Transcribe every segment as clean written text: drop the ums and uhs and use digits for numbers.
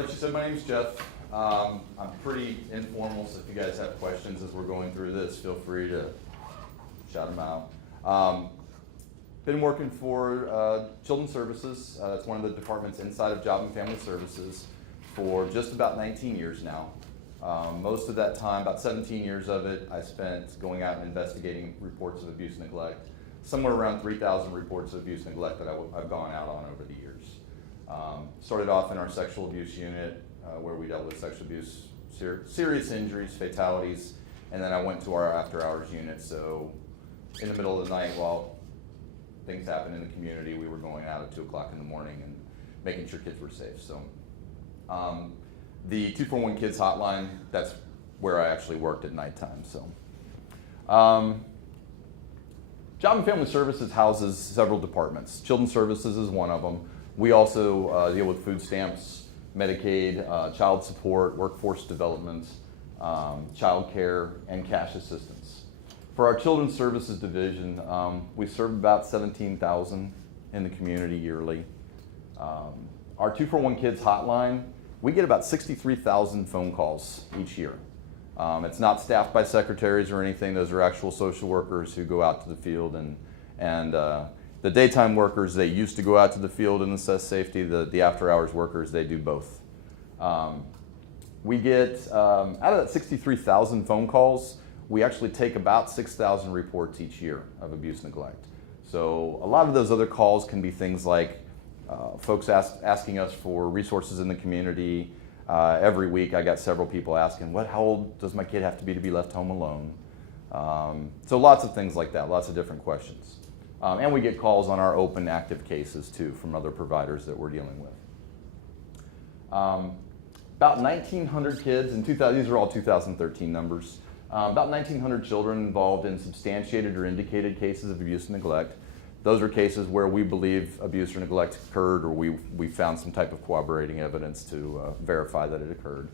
like you said, my name's Jeff. I'm pretty informal, so if you guys have questions as we're going through this, feel free to shout them out. Been working for Children's Services. It's one of the departments inside of Job and Family Services for just about 19 years now. Most of that time, about 17 years of it, I spent going out and investigating reports of abuse and neglect. Somewhere around 3,000 reports of abuse and neglect that I've gone out on over the years. Started off in our sexual abuse unit where we dealt with sexual abuse, serious injuries, fatalities, and then I went to our after hours unit. So in the middle of the night while things happened in the community, we were going out at 2 o'clock in the morning and making sure kids were safe. So the 241 Kids hotline, that's where I actually worked at nighttime. So Job and Family Services houses several departments. Children's Services is one of them. We also deal with food stamps, Medicaid, child support, workforce development, child care, and cash assistance. For our Children's Services division, we serve about 17,000 in the community yearly. Our 241 Kids hotline, we get about 63,000 phone calls each year. It's not staffed by secretaries or anything. Those are actual social workers who go out to the field, and the daytime workers, they used to go out to the field and assess safety. The after hours workers, they do both. We get, out of that 63,000 phone calls, we actually take about 6,000 reports each year of abuse and neglect. So a lot of those other calls can be things like folks asking us for resources in the community. Every week I got several people asking, how old does my kid have to be left home alone? So lots of things like that, lots of different questions. And we get calls on our open active cases too from other providers that we're dealing with. About 1,900 kids, and these are all 2013 numbers, about 1,900 children involved in substantiated or indicated cases of abuse and neglect. Those are cases where we believe abuse or neglect occurred, or we found some type of corroborating evidence to verify that it occurred.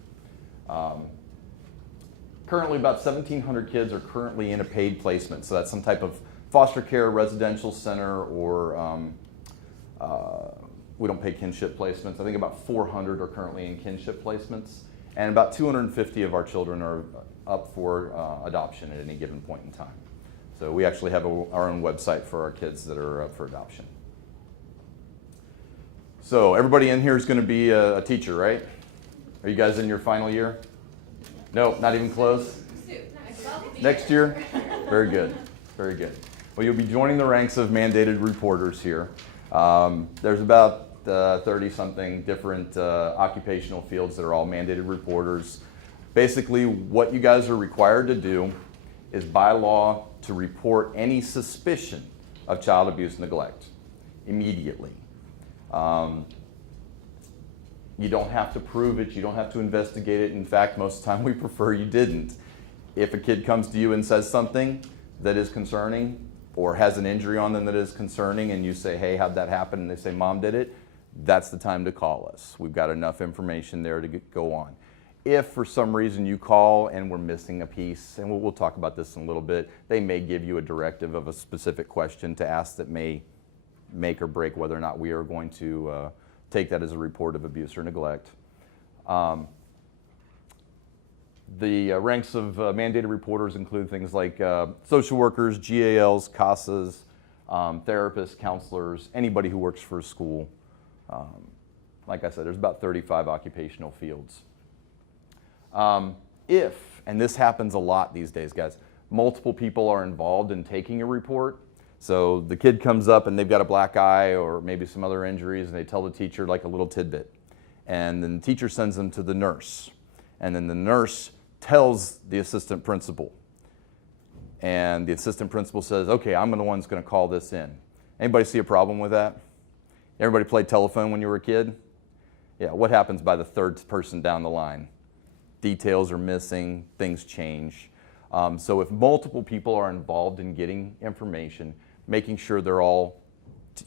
Currently, about 1,700 kids are currently in a paid placement, so that's some type of foster care, residential center, or we don't pay kinship placements. I think about 400 are currently in kinship placements, and about 250 of our children are up for adoption at any given point in time. So we actually have our own website for our kids that are up for adoption. So everybody in here is going to be a teacher, right? Are you guys in your final year? No, not even close? Next year? Very good, very good. Well, you'll be joining the ranks of mandated reporters here. There's about 30-something different occupational fields that are all mandated reporters. Basically, what you guys are required to do is by law to report any suspicion of child abuse and neglect immediately. You don't have to prove it, you don't have to investigate it. In fact, most of the time we prefer you didn't. If a kid comes to you and says something that is concerning or has an injury on them that is concerning, and you say, hey, how'd that happen? And they say, Mom did it, that's the time to call us. We've got enough information there to go on. If for some reason you call and we're missing a piece, and we'll talk about this in a little bit, they may give you a directive of a specific question to ask that may make or break whether or not we are going to take that as a report of abuse or neglect. The ranks of mandated reporters include things like social workers, GALs, CASAs, therapists, counselors, anybody who works for a school. Like I said, there's about 35 occupational fields. If, and this happens a lot these days, guys, multiple people are involved in taking a report. So the kid comes up and they've got a black eye or maybe some other injuries, and they tell the teacher like a little tidbit. And then the teacher sends them to the nurse. And then the nurse tells the assistant principal. And the assistant principal says, okay, I'm the one that's going to call this in. Anybody see a problem with that? Everybody played telephone when you were a kid? Yeah, what happens by the third person down the line? Details are missing, things change. So if multiple people are involved in getting information, making sure they're all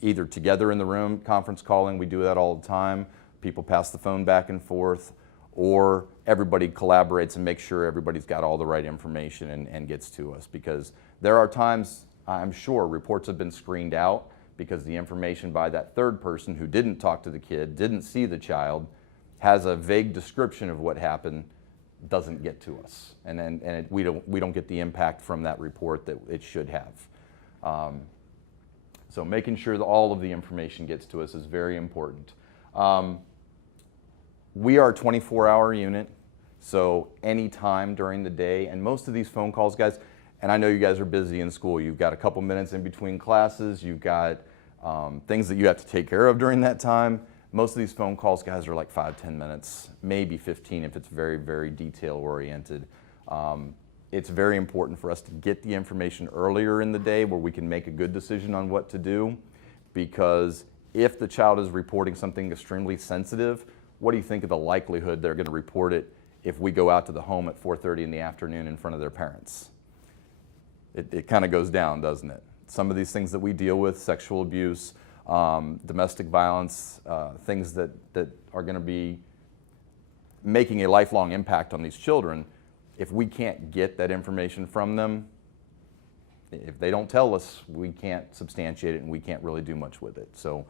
either together in the room, conference calling, we do that all the time, people pass the phone back and forth, or everybody collaborates and makes sure everybody's got all the right information and gets to us. Because there are times, I'm sure, reports have been screened out because the information by that third person who didn't talk to the kid, didn't see the child, has a vague description of what happened doesn't get to us, and we don't get the impact from that report that it should have. So making sure that all of the information gets to us is very important. We are a 24-hour unit, so any time during the day, and most of these phone calls, guys, and I know you guys are busy in school. You've got a couple minutes in between classes. You've got things that you have to take care of during that time. Most of these phone calls, guys, are like 5-10 minutes, maybe 15 if it's very, very detail-oriented. It's very important for us to get the information earlier in the day where we can make a good decision on what to do, because if the child is reporting something extremely sensitive, what do you think of the likelihood they're going to report it if we go out to the home at 4:30 in the afternoon in front of their parents? It kind of goes down, doesn't it? Some of these things that we deal with, sexual abuse, domestic violence, things that are going to be making a lifelong impact on these children, if we can't get that information from them, if they don't tell us, we can't substantiate it and we can't really do much with it. So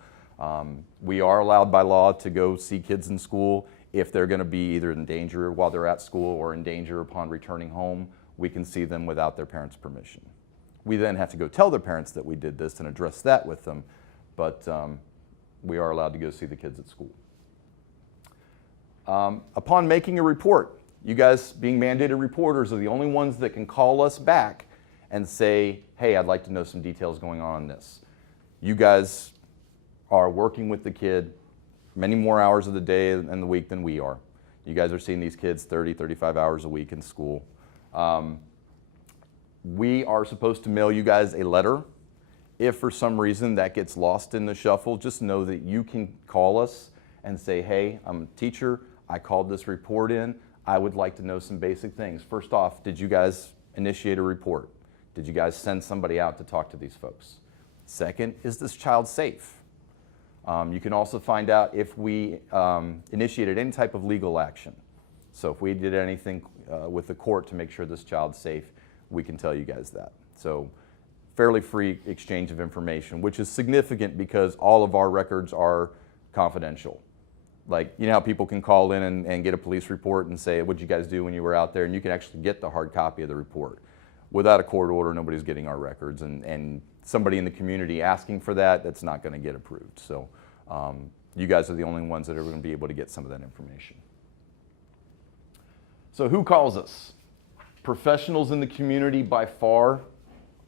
we are allowed by law to go see kids in school if they're going to be either in danger while they're at school or in danger upon returning home. We can see them without their parents' permission. We then have to go tell their parents that we did this and address that with them, but we are allowed to go see the kids at school. Upon making a report, you guys being mandated reporters are the only ones that can call us back and say, hey, I'd like to know some details going on this. You guys are working with the kid many more hours of the day and the week than we are. You guys are seeing these kids 30, 35 hours a week in school. We are supposed to mail you guys a letter. If for some reason that gets lost in the shuffle, just know that you can call us and say, hey, I'm a teacher, I called this report in, I would like to know some basic things. First off, did you guys initiate a report? Did you guys send somebody out to talk to these folks? Second, is this child safe? You can also find out if we initiated any type of legal action. So if we did anything with the court to make sure this child's safe, we can tell you guys that. So fairly free exchange of information, which is significant because all of our records are confidential. Like, you know how people can call in and get a police report and say, what'd you guys do when you were out there? And you can actually get the hard copy of the report. Without a court order, nobody's getting our records. And somebody in the community asking for that, that's not going to get approved. So you guys are the only ones that are going to be able to get some of that information. So who calls us? Professionals in the community by far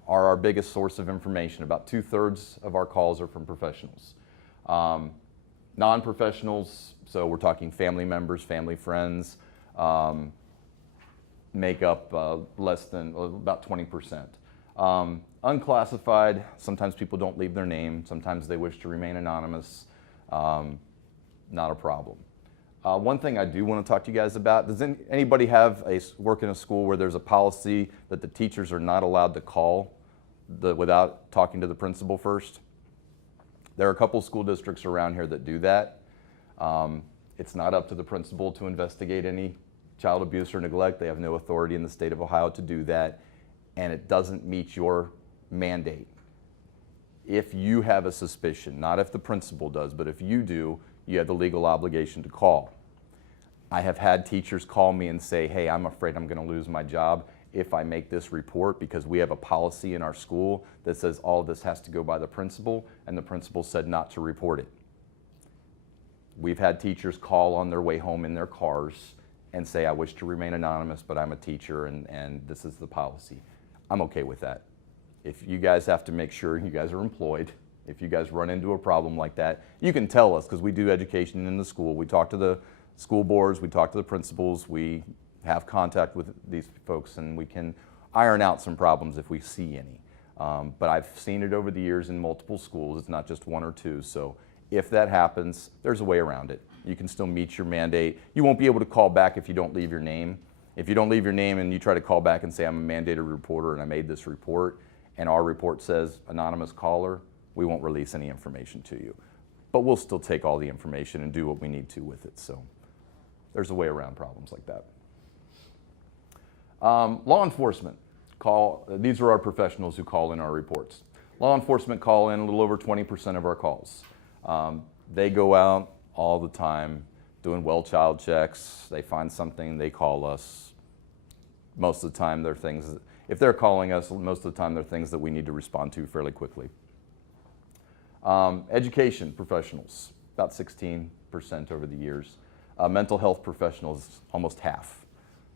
are our biggest source of information. About 2/3 of our calls are from professionals. Non-professionals, so we're talking family members, family friends, make up less than about 20%. Unclassified, sometimes people don't leave their name, sometimes they wish to remain anonymous, not a problem. One thing I do want to talk to you guys about, does anybody work in a school where there's a policy that the teachers are not allowed to call without talking to the principal first? There are a couple school districts around here that do that. It's not up to the principal to investigate any child abuse or neglect. They have no authority in the state of Ohio to do that, and it doesn't meet your mandate. If you have a suspicion, not if the principal does, but if you do, you have the legal obligation to call. I have had teachers call me and say, hey, I'm afraid I'm going to lose my job if I make this report because we have a policy in our school that says all of this has to go by the principal, and the principal said not to report it. We've had teachers call on their way home in their cars and say, I wish to remain anonymous, but I'm a teacher and this is the policy. I'm okay with that. If you guys have to make sure you guys are employed, if you guys run into a problem like that, you can tell us because we do education in the school. We talk to the school boards, we talk to the principals, we have contact with these folks, and we can iron out some problems if we see any. But I've seen it over the years in multiple schools. It's not just one or two. So if that happens, there's a way around it. You can still meet your mandate. You won't be able to call back if you don't leave your name. If you don't leave your name and you try to call back and say, I'm a mandated reporter and I made this report, and our report says anonymous caller, we won't release any information to you. But we'll still take all the information and do what we need to with it. So there's a way around problems like that. Law enforcement these are our professionals who call in our reports. Law enforcement call in a little over 20% of our calls. They go out all the time doing well child checks. They find something, they call us. Most of the time they're things, if they're calling us, most of the time they're things that we need to respond to fairly quickly. Education professionals, about 16% over the years. Mental health professionals, almost half.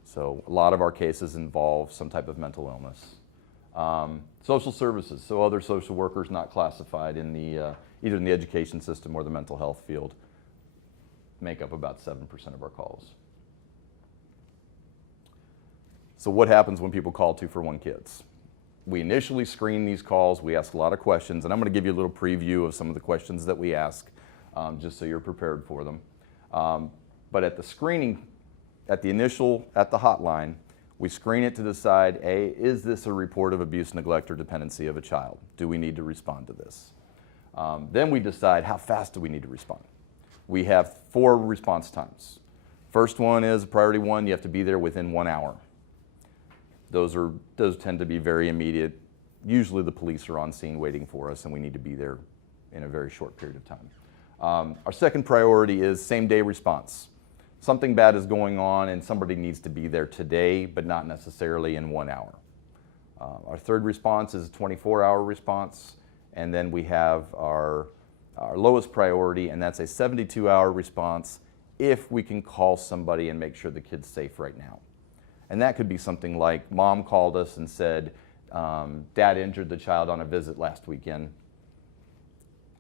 So a lot of our cases involve some type of mental illness. Social services, so other social workers not classified in the, either in the education system or the mental health field, make up about 7% of our calls. So what happens when people call 2-for-1 Kids? We initially screen these calls, we ask a lot of questions, and I'm going to give you a little preview of some of the questions that we ask, just so you're prepared for them. But at the screening, at the hotline, we screen it to decide, A, is this a report of abuse, neglect, or dependency of a child? Do we need to respond to this? Then we decide how fast do we need to respond. We have 4 response times. First one is priority 1, you have to be there within 1 hour. Those tend to be very immediate. Usually the police are on scene waiting for us and we need to be there in a very short period of time. Our second priority is same-day response. Something bad is going on and somebody needs to be there today, but not necessarily in 1 hour. Our third response is a 24-hour response, and then we have our lowest priority, and that's a 72-hour response if we can call somebody and make sure the kid's safe right now. And that could be something like, Mom called us and said, Dad injured the child on a visit last weekend.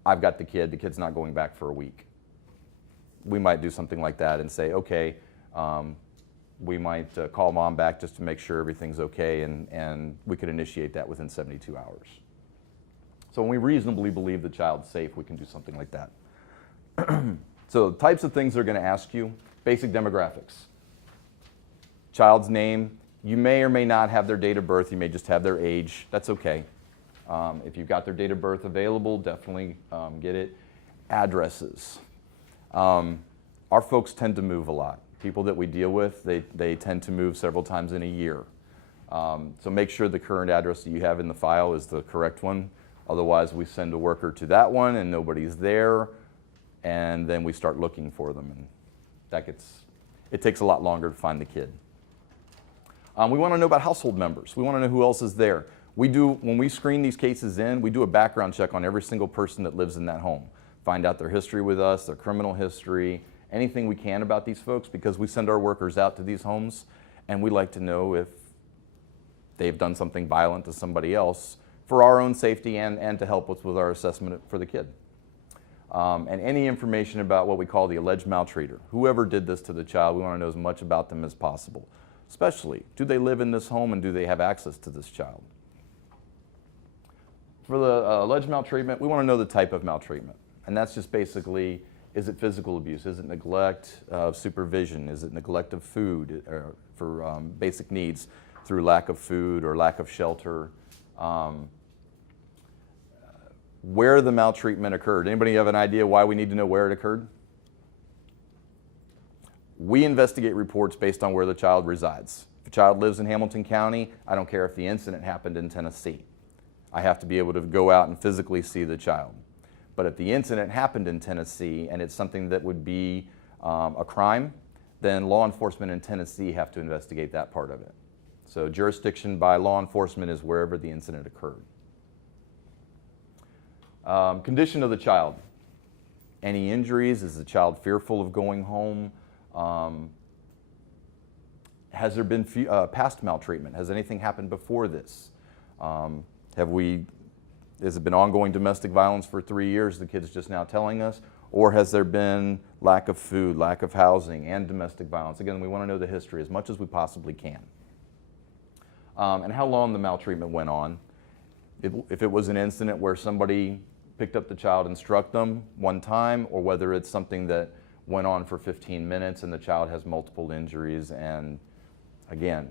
I've got the kid's not going back for a week. We might do something like that and say, okay, we might call Mom back just to make sure everything's okay, and we could initiate that within 72 hours. So when we reasonably believe the child's safe, we can do something like that. So the types of things they're going to ask you, basic demographics. Child's name, you may or may not have their date of birth, you may just have their age, that's okay. If you've got their date of birth available, definitely get it. Addresses. Our folks tend to move a lot. People that we deal with, they tend to move several times in a year. So make sure the current address that you have in the file is the correct one. Otherwise, we send a worker to that one and nobody's there, and then we start looking for them, and it takes a lot longer to find the kid. We want to know about household members. We want to know who else is there. When we screen these cases in, we do a background check on every single person that lives in that home. Find out their history with us, their criminal history, anything we can about these folks, because we send our workers out to these homes and we like to know if they've done something violent to somebody else for our own safety and to help us with our assessment for the kid. And any information about what we call the alleged maltreater. Whoever did this to the child, we want to know as much about them as possible. Especially, do they live in this home and do they have access to this child? For the alleged maltreatment, we want to know the type of maltreatment. And that's just basically, is it physical abuse? Is it neglect of supervision? Is it neglect of food for basic needs through lack of food or lack of shelter? Where the maltreatment occurred. Anybody have an idea why we need to know where it occurred? We investigate reports based on where the child resides. If a child lives in Hamilton County, I don't care if the incident happened in Tennessee. I have to be able to go out and physically see the child. But if the incident happened in Tennessee and it's something that would be a crime, then law enforcement in Tennessee have to investigate that part of it. So jurisdiction by law enforcement is wherever the incident occurred. Condition of the child. Any injuries? Is the child fearful of going home? Has there been past maltreatment? Has anything happened before this? Has it been ongoing domestic violence for 3 years, the kid's just now telling us? Or has there been lack of food, lack of housing, and domestic violence? Again, we want to know the history as much as we possibly can. And how long the maltreatment went on. If it was an incident where somebody picked up the child and struck them one time, or whether it's something that went on for 15 minutes and the child has multiple injuries, and again,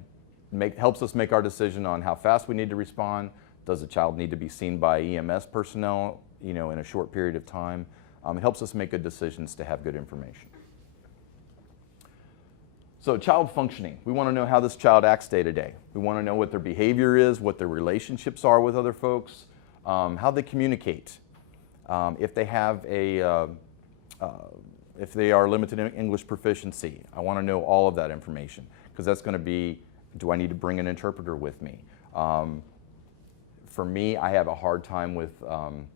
helps us make our decision on how fast we need to respond. Does the child need to be seen by EMS personnel, in a short period of time? It helps us make good decisions to have good information. So child functioning. We want to know how this child acts day to day. We want to know what their behavior is, what their relationships are with other folks, how they communicate. If they have If they are limited in English proficiency, I want to know all of that information, because that's going to be, do I need to bring an interpreter with me? For me, I have a hard time with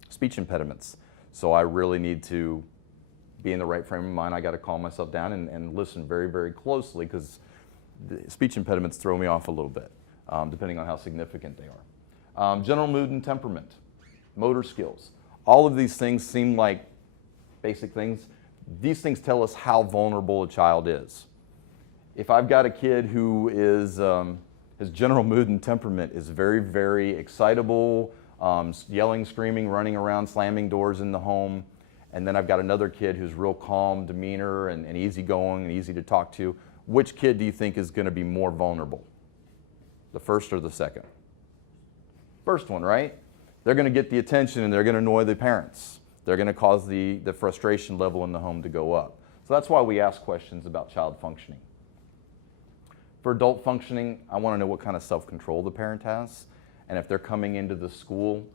speech impediments, so I really need to be in the right frame of mind. I got to calm myself down and listen very, very closely, because speech impediments throw me off a little bit, depending on how significant they are. General mood and temperament, motor skills. All of these things seem like basic things. These things tell us how vulnerable a child is. If I've got a kid who is, his general mood and temperament is very, very excitable, yelling, screaming, running around, slamming doors in the home, and then I've got another kid who's real calm demeanor and easygoing and easy to talk to, which kid do you think is going to be more vulnerable? The first or the second? First one, right? They're going to get the attention and they're going to annoy the parents. They're going to cause the frustration level in the home to go up. So that's why we ask questions about child functioning. For adult functioning, I want to know what kind of self-control the parent has, and if they're coming into the school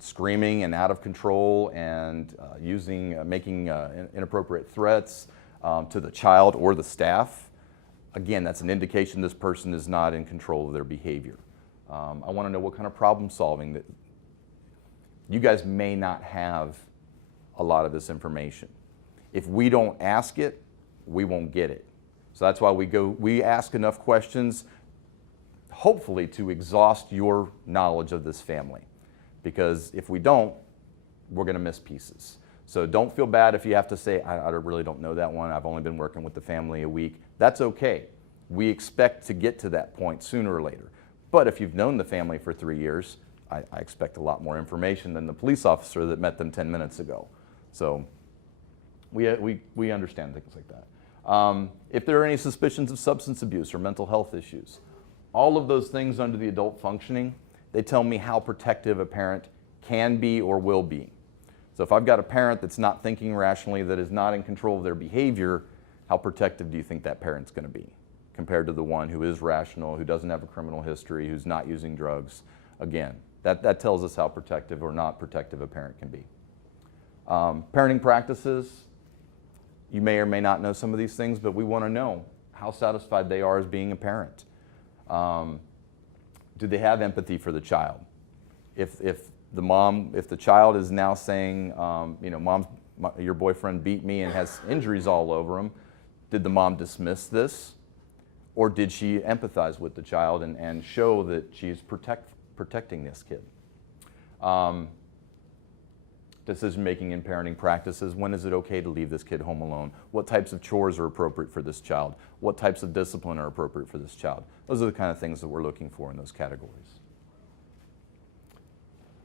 screaming and out of control and making inappropriate threats to the child or the staff. Again, that's an indication this person is not in control of their behavior. I want to know what kind of problem solving that. You guys may not have a lot of this information. If we don't ask it, we won't get it. So that's why we ask enough questions, hopefully to exhaust your knowledge of this family. Because if we don't, we're going to miss pieces. So don't feel bad if you have to say, I really don't know that one. I've only been working with the family a week. That's okay. We expect to get to that point sooner or later. But if you've known the family for 3 years, I expect a lot more information than the police officer that met them 10 minutes ago. So we understand things like that. If there are any suspicions of substance abuse or mental health issues, all of those things under the adult functioning, they tell me how protective a parent can be or will be. So if I've got a parent that's not thinking rationally, that is not in control of their behavior, how protective do you think that parent's going to be compared to the one who is rational, who doesn't have a criminal history, who's not using drugs? Again, that tells us how protective or not protective a parent can be. Parenting practices, you may or may not know some of these things, but we want to know how satisfied they are as being a parent. Do they have empathy for the child? If the child is now saying, Mom, your boyfriend beat me and has injuries all over him, did the mom dismiss this? Or did she empathize with the child and show that she's protecting this kid? Decision-making in parenting practices, when is it okay to leave this kid home alone? What types of chores are appropriate for this child? What types of discipline are appropriate for this child? Those are the kind of things that we're looking for in those categories.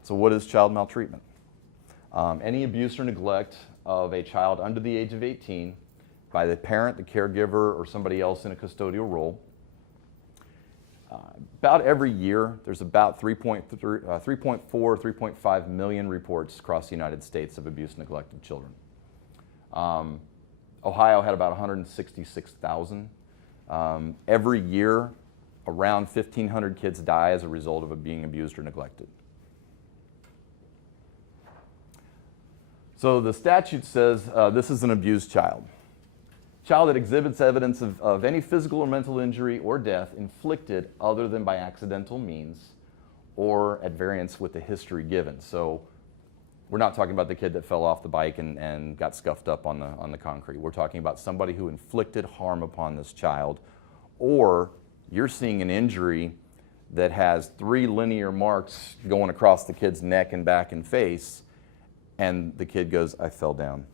So what is child maltreatment? Any abuse or neglect of a child under the age of 18 by the parent, the caregiver, or somebody else in a custodial role. About every year, there's about 3.5 million reports across the United States of abuse and neglect of children. Ohio had about 166,000. Every year, around 1,500 kids die as a result of being abused or neglected. So the statute says this is an abused child. Child that exhibits evidence of any physical or mental injury or death inflicted other than by accidental means or at variance with the history given. So we're not talking about the kid that fell off the bike and got scuffed up on the concrete. We're talking about somebody who inflicted harm upon this child, or you're seeing an injury that has 3 linear marks going across the kid's neck and back and face, and the kid goes, I fell down.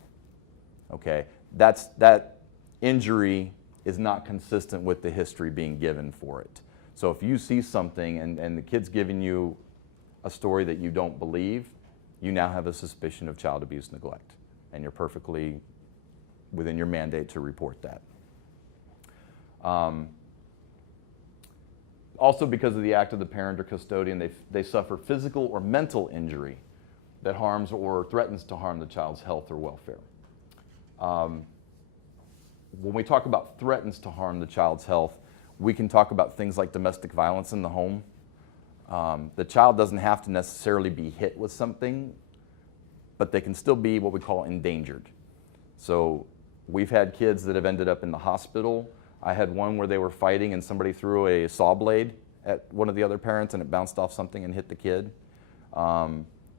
Okay, that injury is not consistent with the history being given for it. So if you see something and the kid's giving you a story that you don't believe, you now have a suspicion of child abuse neglect, and you're perfectly within your mandate to report that. Also, because of the act of the parent or custodian, they suffer physical or mental injury that harms or threatens to harm the child's health or welfare. When we talk about threatens to harm the child's health, we can talk about things like domestic violence in the home. The child doesn't have to necessarily be hit with something, but they can still be what we call endangered. So we've had kids that have ended up in the hospital. I had one where they were fighting and somebody threw a saw blade at one of the other parents and it bounced off something and hit the kid.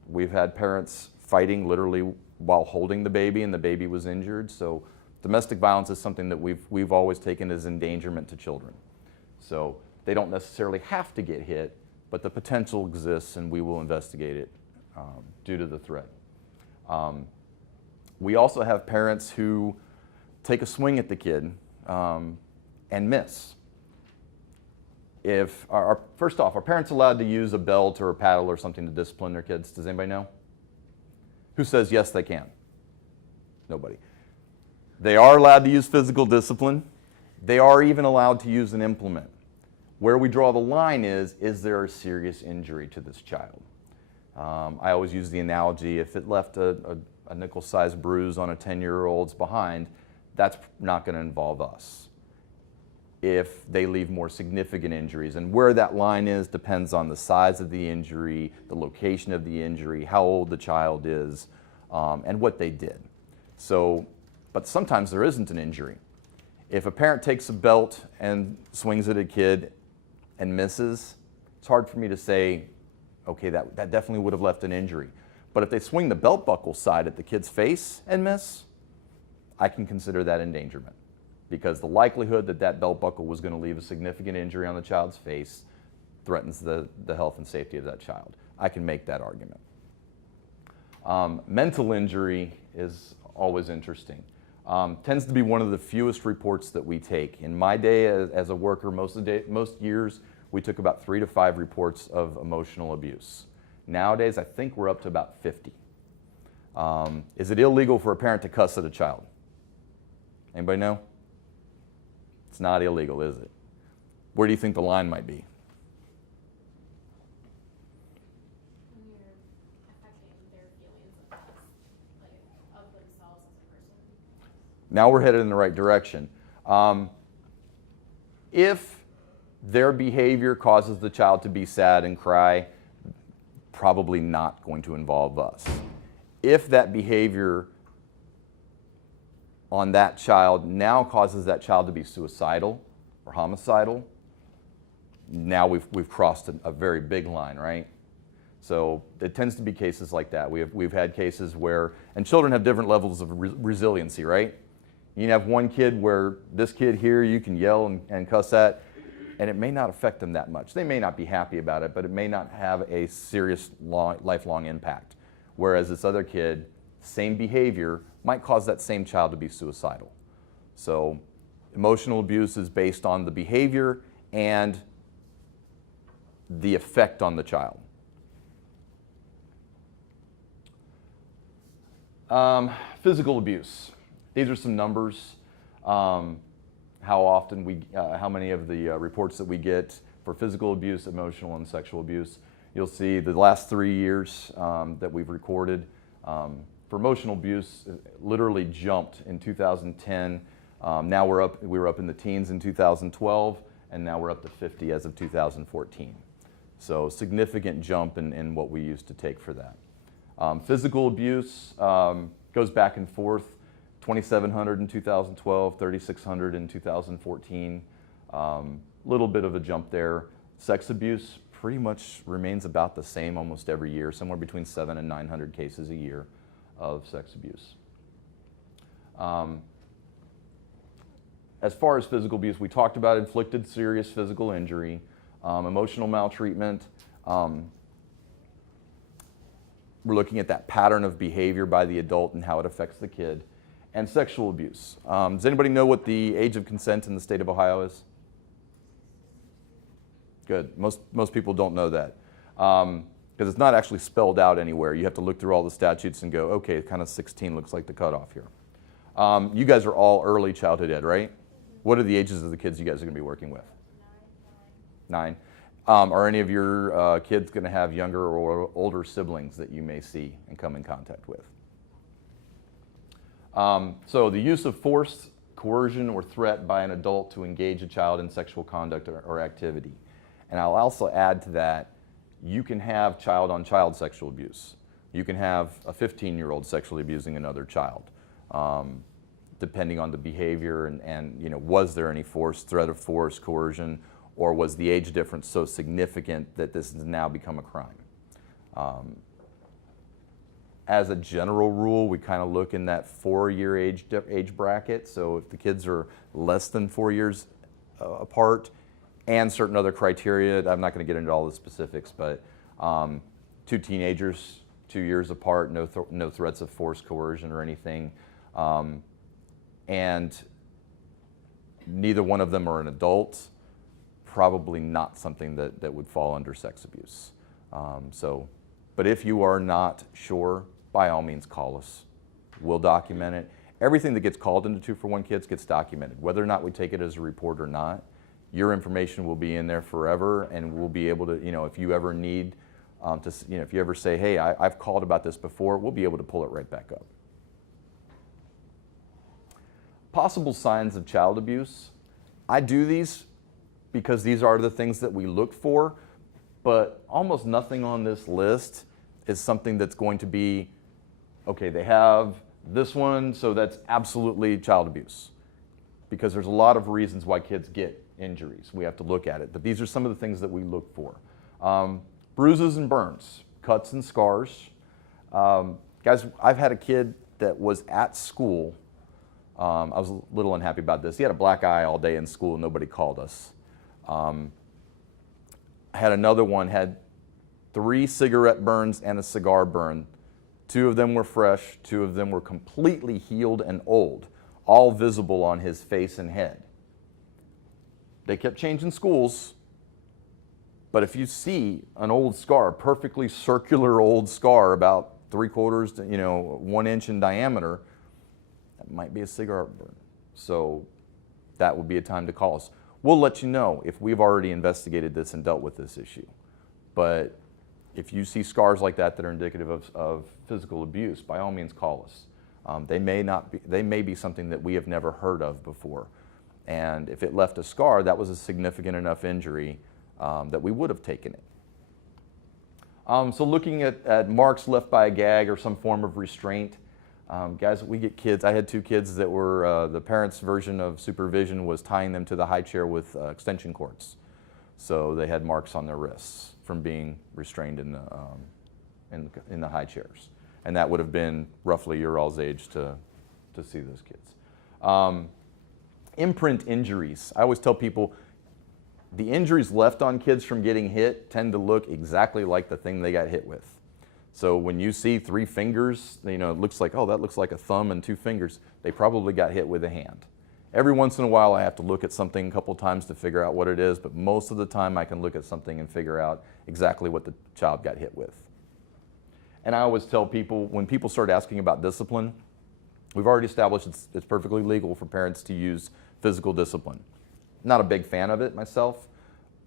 We've had parents fighting literally while holding the baby and the baby was injured. So domestic violence is something that we've always taken as endangerment to children. So they don't necessarily have to get hit, but the potential exists and we will investigate it due to the threat. We also have parents who take a swing at the kid and miss. First off, are parents allowed to use a belt or a paddle or something to discipline their kids? Does anybody know? Who says yes, they can? Nobody. They are allowed to use physical discipline. They are even allowed to use an implement. Where we draw the line is there a serious injury to this child? I always use the analogy, if it left a nickel-sized bruise on a 10-year-old's behind, that's not going to involve us. If they leave more significant injuries, and where that line is depends on the size of the injury, the location of the injury, how old the child is, and what they did. So, but sometimes there isn't an injury. If a parent takes a belt and swings at a kid and misses, it's hard for me to say, okay, that definitely would have left an injury. But if they swing the belt buckle side at the kid's face and miss, I can consider that endangerment, because the likelihood that that belt buckle was going to leave a significant injury on the child's face threatens the health and safety of that child. I can make that argument. Mental injury is always interesting. Tends to be one of the fewest reports that we take. In my day as a worker, most years we took about 3 to 5 reports of emotional abuse. Nowadays, I think we're up to about 50. Is it illegal for a parent to cuss at a child? Anybody know? It's not illegal, is it? Where do you think the line might be? When you're affecting their feelings of themselves as a person. Now we're headed in the right direction. If their behavior causes the child to be sad and cry, probably not going to involve us. If that behavior on that child now causes that child to be suicidal or homicidal, now we've crossed a very big line, right? So it tends to be cases like that. We've had cases where, and children have different levels of resiliency, right? You can have one kid where this kid here you can yell and cuss at, and it may not affect them that much. They may not be happy about it, but it may not have a serious lifelong impact. Whereas this other kid, same behavior, might cause that same child to be suicidal. So emotional abuse is based on the behavior and the effect on the child. Physical abuse. These are some numbers. How many of the reports that we get for physical abuse, emotional, and sexual abuse. You'll see the last 3 years that we've recorded. For emotional abuse, literally jumped in 2010. Now we were up in the teens in 2012, and now we're up to 50 as of 2014. So significant jump in what we used to take for that. Physical abuse goes back and forth. 2,700 in 2012, 3,600 in 2014. Little bit of a jump there. Sex abuse pretty much remains about the same almost every year, somewhere between 700 and 900 cases a year of sex abuse. As far as physical abuse, we talked about inflicted serious physical injury, emotional maltreatment. We're looking at that pattern of behavior by the adult and how it affects the kid. And sexual abuse. Does anybody know what the age of consent in the state of Ohio is? Good. Most people don't know that. Because it's not actually spelled out anywhere. You have to look through all the statutes and go, okay, kind of 16 looks like the cutoff here. You guys are all early childhood ed, right? What are the ages of the kids you guys are going to be working with? 9. Are any of your kids going to have younger or older siblings that you may see and come in contact with? So the use of force, coercion, or threat by an adult to engage a child in sexual conduct or activity. And I'll also add to that, you can have child-on-child sexual abuse. You can have a 15-year-old sexually abusing another child. depending on the behavior and was there any force, threat of force, coercion, or was the age difference so significant that this has now become a crime. As a general rule, we kind of look in that 4-year age bracket. So if the kids are less than 4 years apart, and certain other criteria, I'm not going to get into all the specifics, but 2 teenagers, 2 years apart, no threats of force, coercion, or anything, and neither one of them are an adult, probably not something that would fall under sex abuse. But if you are not sure, by all means call us. We'll document it. Everything that gets called into 2-for-1 Kids gets documented. Whether or not we take it as a report or not, your information will be in there forever, and we'll be able to, if you ever need if you ever say, hey, I've called about this before, we'll be able to pull it right back up. Possible signs of child abuse. I do these because these are the things that we look for, but almost nothing on this list is something that's going to be, okay, they have this one, so that's absolutely child abuse. Because there's a lot of reasons why kids get injuries. We have to look at it, but these are some of the things that we look for. Bruises and burns, cuts and scars. Guys, I've had a kid that was at school. I was a little unhappy about this. He had a black eye all day in school and nobody called us. I had another one, had 3 cigarette burns and a cigar burn. 2 of them were fresh, 2 of them were completely healed and old, all visible on his face and head. They kept changing schools, but if you see an old scar, perfectly circular old scar, about 3/4 to 1 inch in diameter, that might be a cigar burn. So that would be a time to call us. We'll let you know if we've already investigated this and dealt with this issue. But if you see scars like that that are indicative of physical abuse, by all means call us. They may be something that we have never heard of before. And if it left a scar, that was a significant enough injury that we would have taken it. So looking at marks left by a gag or some form of restraint. Guys, we get kids. I had 2 kids that were, the parents' version of supervision was tying them to the high chair with extension cords. So they had marks on their wrists from being restrained in the high chairs. And that would have been roughly your all's age to see those kids. Imprint injuries. I always tell people the injuries left on kids from getting hit tend to look exactly like the thing they got hit with. So when you see 3 fingers, it looks like, oh, that looks like a thumb and 2 fingers. They probably got hit with a hand. Every once in a while I have to look at something a couple times to figure out what it is, but most of the time I can look at something and figure out exactly what the child got hit with. And I always tell people, when people start asking about discipline, we've already established it's perfectly legal for parents to use physical discipline. Not a big fan of it myself,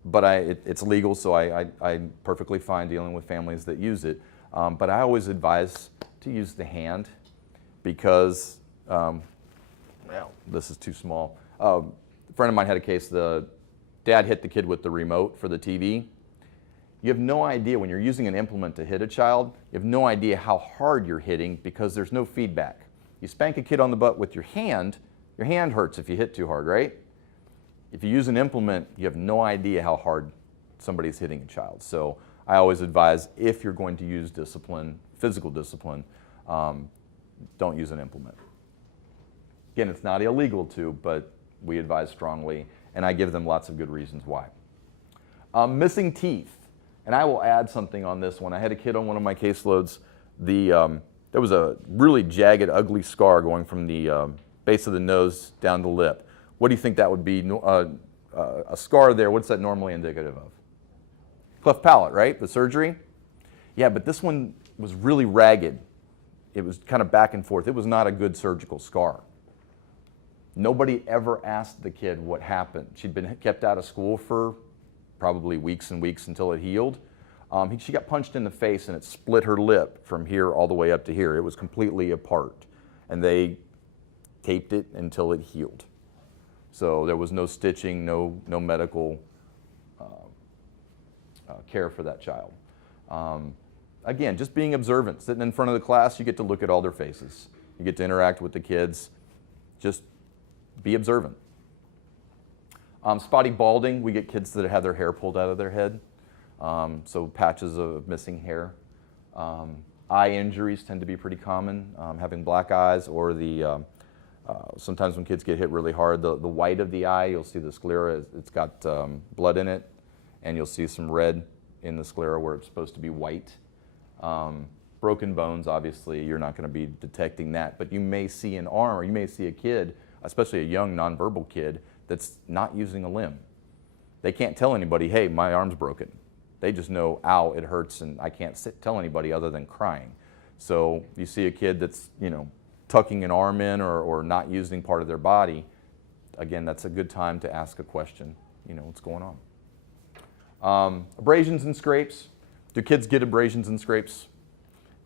but it's legal, so I'm perfectly fine dealing with families that use it. But I always advise to use the hand because, well, this is too small. A friend of mine had a case, the dad hit the kid with the remote for the TV. You have no idea when you're using an implement to hit a child, you have no idea how hard you're hitting because there's no feedback. You spank a kid on the butt with your hand hurts if you hit too hard, right? If you use an implement, you have no idea how hard somebody's hitting a child. So I always advise, if you're going to use discipline, physical discipline, don't use an implement. Again, it's not illegal to, but we advise strongly, and I give them lots of good reasons why. Missing teeth, and I will add something on this one. I had a kid on one of my caseloads. There was a really jagged, ugly scar going from the base of the nose down the lip. What do you think that would be? A scar there, what's that normally indicative of? Cleft palate, right? The surgery? Yeah, but this one was really ragged. It was kind of back and forth. It was not a good surgical scar. Nobody ever asked the kid what happened. She'd been kept out of school for probably weeks and weeks until it healed. She got punched in the face and it split her lip from here all the way up to here. It was completely apart. And they taped it until it healed. So there was no stitching, no medical care for that child. Again, just being observant. Sitting in front of the class, you get to look at all their faces. You get to interact with the kids. Just be observant. Spotty balding, we get kids that have their hair pulled out of their head, so patches of missing hair. Eye injuries tend to be pretty common, having black eyes, or sometimes when kids get hit really hard, the white of the eye, you'll see the sclera, it's got blood in it, and you'll see some red in the sclera where it's supposed to be white. Broken bones, obviously, you're not going to be detecting that, but you may see an arm, or you may see a kid, especially a young nonverbal kid, that's not using a limb. They can't tell anybody, hey, my arm's broken. They just know, ow, it hurts, and I can't tell anybody other than crying. So you see a kid that's, tucking an arm in or not using part of their body, again, that's a good time to ask a question, what's going on. Abrasions and scrapes. Do kids get abrasions and scrapes?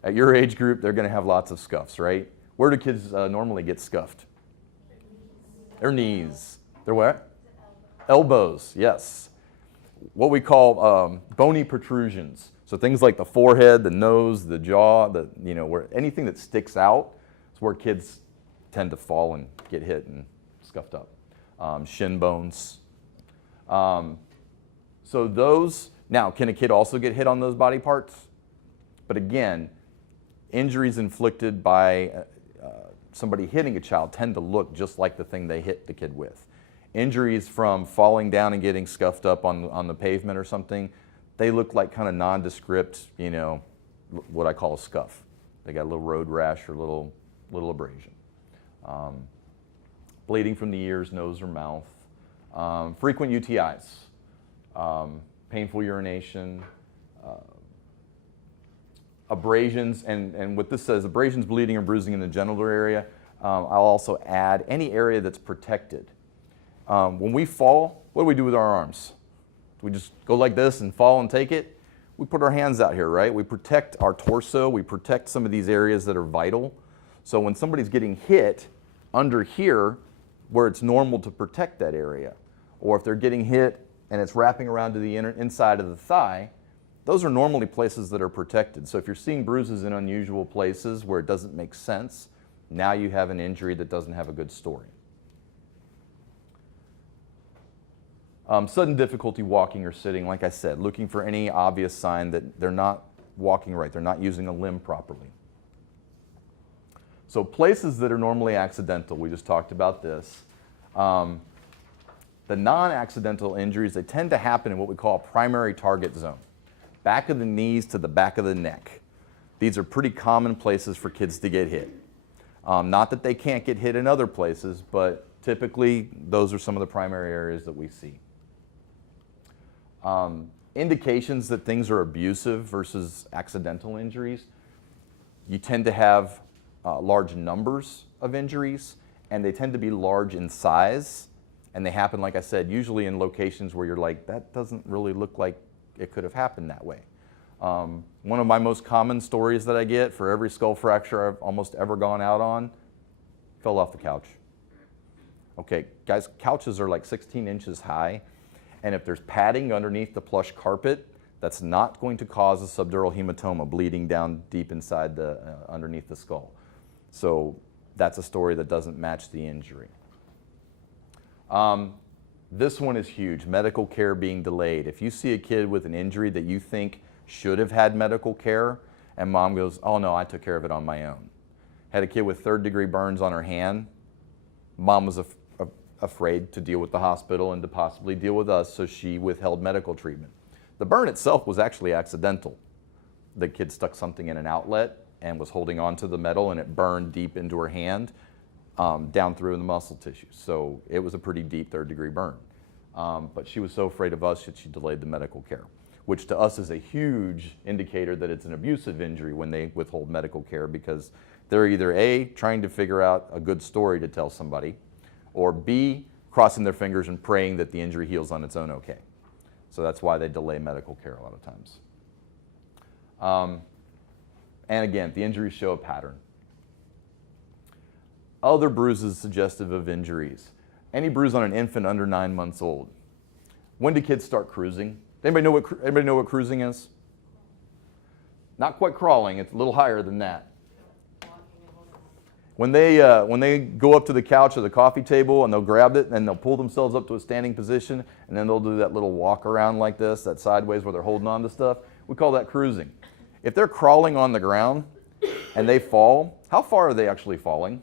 At your age group, they're going to have lots of scuffs, right? Where do kids normally get scuffed? Their knees. Their what? Elbows, yes. What we call bony protrusions. So things like the forehead, the nose, the jaw, where anything that sticks out is where kids tend to fall and get hit and scuffed up. Shin bones. So those, now can a kid also get hit on those body parts? But again, injuries inflicted by somebody hitting a child tend to look just like the thing they hit the kid with. Injuries from falling down and getting scuffed up on the pavement or something, they look like kind of nondescript, what I call a scuff. They got a little road rash or little abrasion. Bleeding from the ears, nose, or mouth. Frequent UTIs, painful urination, abrasions, and what this says, abrasions, bleeding, or bruising in the genital area. I'll also add any area that's protected. When we fall, what do we do with our arms? Do we just go like this and fall and take it? We put our hands out here, right? We protect our torso. We protect some of these areas that are vital. So when somebody's getting hit under here, where it's normal to protect that area, or if they're getting hit and it's wrapping around to the inside of the thigh, those are normally places that are protected. So if you're seeing bruises in unusual places where it doesn't make sense, now you have an injury that doesn't have a good story. Sudden difficulty walking or sitting, like I said, looking for any obvious sign that they're not walking right, they're not using a limb properly. So places that are normally accidental, we just talked about this. The non-accidental injuries, they tend to happen in what we call a primary target zone. Back of the knees to the back of the neck. These are pretty common places for kids to get hit. Not that they can't get hit in other places, but typically those are some of the primary areas that we see. Indications that things are abusive versus accidental injuries. You tend to have large numbers of injuries, and they tend to be large in size, and they happen, like I said, usually in locations where you're like, that doesn't really look like it could have happened that way. One of my most common stories that I get for every skull fracture I've almost ever gone out on, fell off the couch. Okay, guys, couches are like 16 inches high, and if there's padding underneath the plush carpet, that's not going to cause a subdural hematoma, bleeding down deep inside underneath the skull. So that's a story that doesn't match the injury. This one is huge, medical care being delayed. If you see a kid with an injury that you think should have had medical care, and mom goes, oh no, I took care of it on my own. Had a kid with third-degree burns on her hand. Mom was afraid to deal with the hospital and to possibly deal with us, so she withheld medical treatment. The burn itself was actually accidental. The kid stuck something in an outlet and was holding on to the metal, and it burned deep into her hand, down through the muscle tissue. So it was a pretty deep third-degree burn. But she was so afraid of us that she delayed the medical care, which to us is a huge indicator that it's an abusive injury when they withhold medical care, because they're either A, trying to figure out a good story to tell somebody, or B, crossing their fingers and praying that the injury heals on its own okay. So that's why they delay medical care a lot of times. And again, the injuries show a pattern. Other bruises suggestive of injuries. Any bruise on an infant under 9 months old. When do kids start cruising? Anybody know what cruising is? Not quite crawling, it's a little higher than that. When they go up to the couch or the coffee table and they'll grab it and they'll pull themselves up to a standing position and then they'll do that little walk around like this, that sideways where they're holding on to stuff, we call that cruising. If they're crawling on the ground and they fall, how far are they actually falling?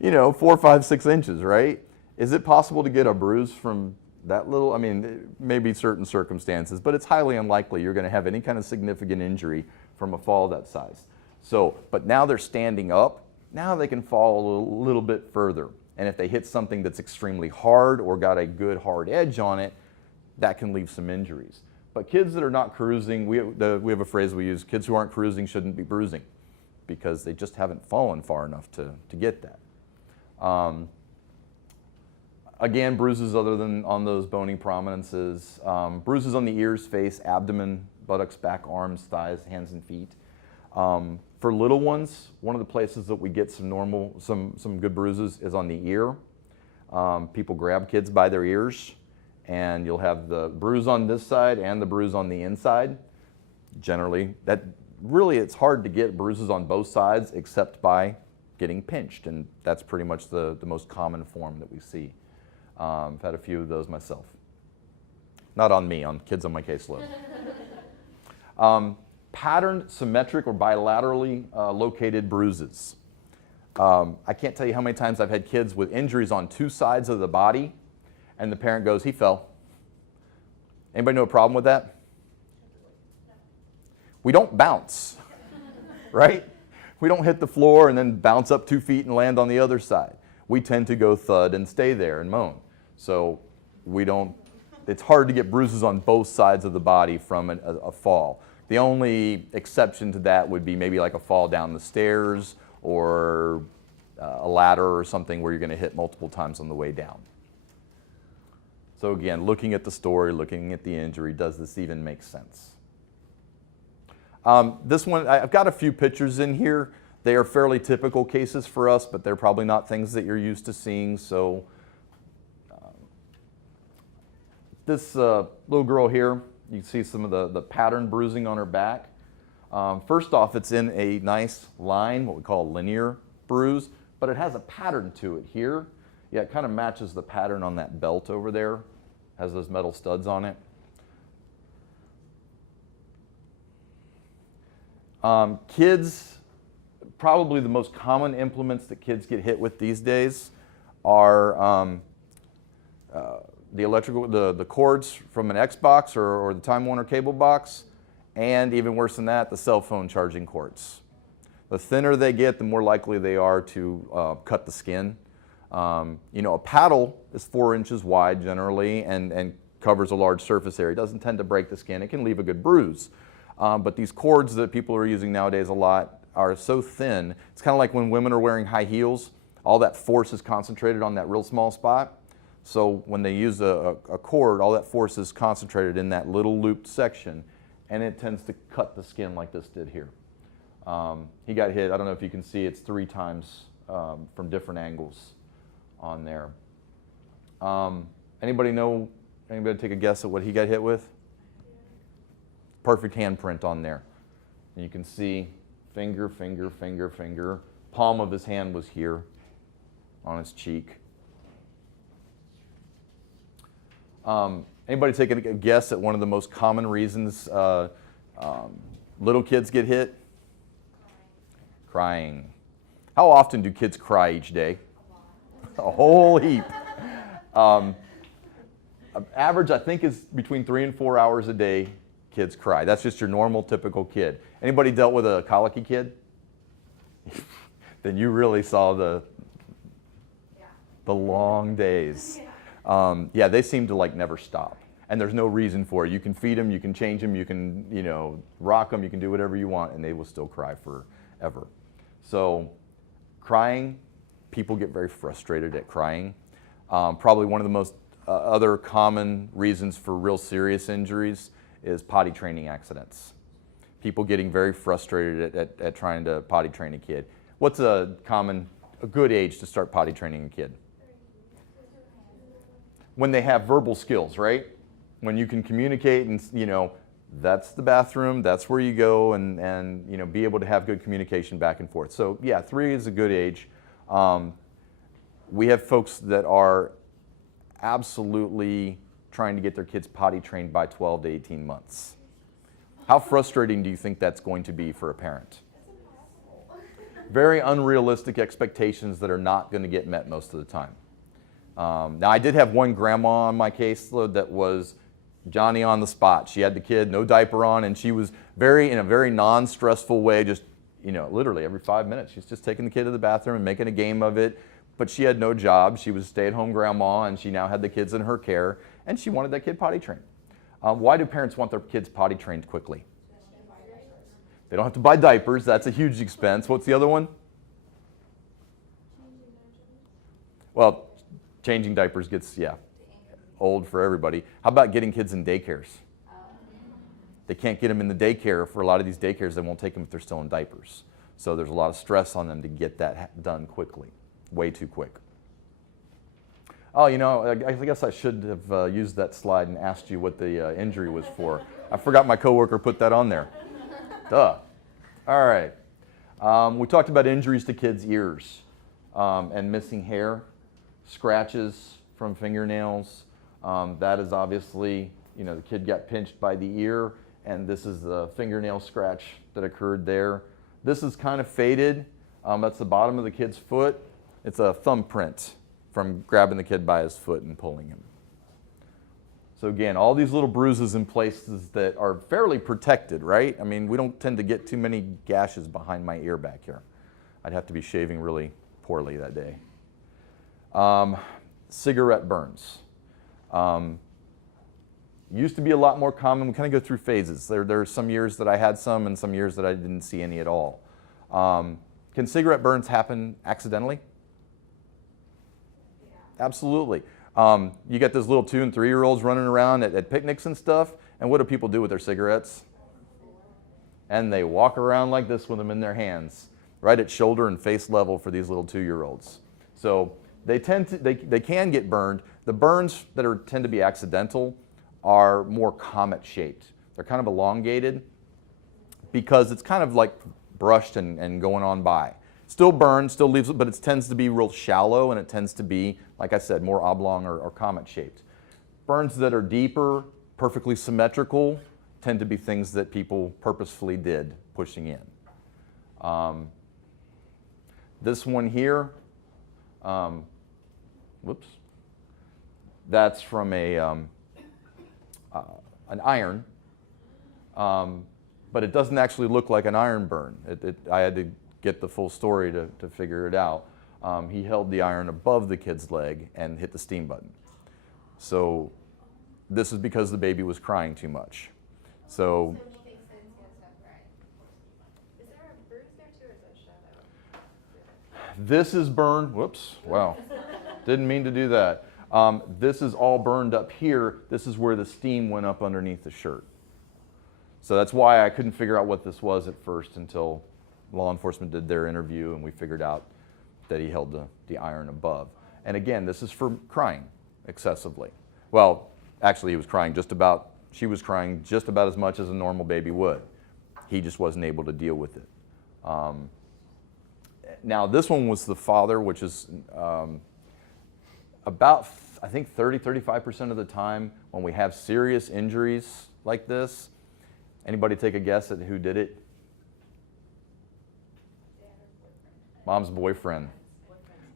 4, 5, 6 inches, right? Is it possible to get a bruise from that little? I mean, maybe certain circumstances, but it's highly unlikely you're going to have any kind of significant injury from a fall that size. So, but now they're standing up, now they can fall a little bit further. And if they hit something that's extremely hard or got a good hard edge on it, that can leave some injuries. But kids that are not cruising, we have a phrase we use, kids who aren't cruising shouldn't be bruising, because they just haven't fallen far enough to get that. Again, bruises other than on those bony prominences. Bruises on the ears, face, abdomen, buttocks, back, arms, thighs, hands, and feet. For little ones, one of the places that we get some good bruises is on the ear. People grab kids by their ears, and you'll have the bruise on this side and the bruise on the inside. Generally, it's hard to get bruises on both sides except by getting pinched, and that's pretty much the most common form that we see. I've had a few of those myself. Not on me, on kids on my caseload. Patterned, symmetric, or bilaterally located bruises. I can't tell you how many times I've had kids with injuries on 2 sides of the body, and the parent goes, "He fell." Anybody know a problem with that? We don't bounce, right? We don't hit the floor and then bounce up 2 feet and land on the other side. We tend to go thud and stay there and moan. So it's hard to get bruises on both sides of the body from a fall. The only exception to that would be maybe like a fall down the stairs or a ladder or something where you're going to hit multiple times on the way down. So again, looking at the story, looking at the injury, does this even make sense? This one, I've got a few pictures in here. They are fairly typical cases for us, but they're probably not things that you're used to seeing. So this little girl here, you can see some of the pattern bruising on her back. First off, it's in a nice line, what we call a linear bruise, but it has a pattern to it here. Yeah, it kind of matches the pattern on that belt over there. Has those metal studs on it. Kids, probably the most common implements that kids get hit with these days are the cords from an Xbox or the Time Warner cable box, and even worse than that, the cell phone charging cords. The thinner they get, the more likely they are to cut the skin. A paddle is 4 inches wide generally and covers a large surface area. It doesn't tend to break the skin. It can leave a good bruise. But these cords that people are using nowadays a lot are so thin. It's kind of like when women are wearing high heels. All that force is concentrated on that real small spot. So when they use a cord, all that force is concentrated in that little looped section, and it tends to cut the skin like this did here. He got hit, I don't know if you can see, it's 3 times from different angles on there. Anybody take a guess at what he got hit with? Perfect handprint on there. And you can see finger, finger, finger, finger. Palm of his hand was here on his cheek. Anybody take a guess at one of the most common reasons little kids get hit? Crying. How often do kids cry each day? A whole heap. Average, I think, is between 3 and 4 hours a day kids cry. That's just your normal, typical kid. Anybody dealt with a colicky kid? Then you really saw the long days. They seem to never stop. And there's no reason for it. You can feed them, you can change them, you can rock them, you can do whatever you want, and they will still cry forever. So crying, people get very frustrated at crying. Probably one of the most other common reasons for real serious injuries is potty training accidents. People getting very frustrated at trying to potty train a kid. What's a good age to start potty training a kid? When they have verbal skills, right? When you can communicate and that's the bathroom, that's where you go, and be able to have good communication back and forth. So yeah, 3 is a good age. We have folks that are absolutely trying to get their kids potty trained by 12 to 18 months. How frustrating do you think that's going to be for a parent? Very unrealistic expectations that are not going to get met most of the time. Now, I did have one grandma on my caseload that was Johnny on the spot. She had the kid, no diaper on, and she was in a very non-stressful way, just, literally every 5 minutes. She's just taking the kid to the bathroom and making a game of it. But she had no job. She was a stay-at-home grandma, and she now had the kids in her care, and she wanted that kid potty trained. Why do parents want their kids potty trained quickly? They don't have to buy diapers. That's a huge expense. What's the other one? Well, changing diapers gets, old for everybody. How about getting kids in daycares? They can't get them in the daycare. For a lot of these daycares, they won't take them if they're still in diapers. So there's a lot of stress on them to get that done quickly, way too quick. Oh, I guess I should have used that slide and asked you what the injury was for. I forgot my coworker put that on there. Duh. All right. We talked about injuries to kids' ears and missing hair, scratches from fingernails. That is obviously, the kid got pinched by the ear, and this is the fingernail scratch that occurred there. This is kind of faded. That's the bottom of the kid's foot. It's a thumbprint from grabbing the kid by his foot and pulling him. So again, all these little bruises in places that are fairly protected, right? I mean, we don't tend to get too many gashes behind my ear back here. I'd have to be shaving really poorly that day. Cigarette burns. Used to be a lot more common. We kind of go through phases. There are some years that I had some and some years that I didn't see any at all. Can cigarette burns happen accidentally? Yeah. Absolutely. You get those little 2- and 3-year-olds running around at picnics and stuff, and what do people do with their cigarettes? And they walk around like this with them in their hands, right at shoulder and face level for these little 2-year-olds. So they can get burned. The burns that tend to be accidental are more comet-shaped. They're kind of elongated because it's kind of like brushed and going on by. Still burns, still leaves, but it tends to be real shallow, and it tends to be, like I said, more oblong or comet-shaped. Burns that are deeper, perfectly symmetrical, tend to be things that people purposefully did, pushing in. This one here, whoops, that's from an iron, but it doesn't actually look like an iron burn. I had to get the full story to figure it out. He held the iron above the kid's leg and hit the steam button. So this is because the baby was crying too much. So Is there a bruise there too, or is it shadow? this is burned, whoops, wow, didn't mean to do that. This is all burned up here. This is where the steam went up underneath the shirt. So that's why I couldn't figure out what this was at first until law enforcement did their interview and we figured out that he held the iron above. And again, this is for crying excessively. Well, actually she was crying just about as much as a normal baby would. He just wasn't able to deal with it. Now this one was the father, which is about, I think 35% of the time when we have serious injuries like this. Anybody take a guess at who did it? Mom's boyfriend.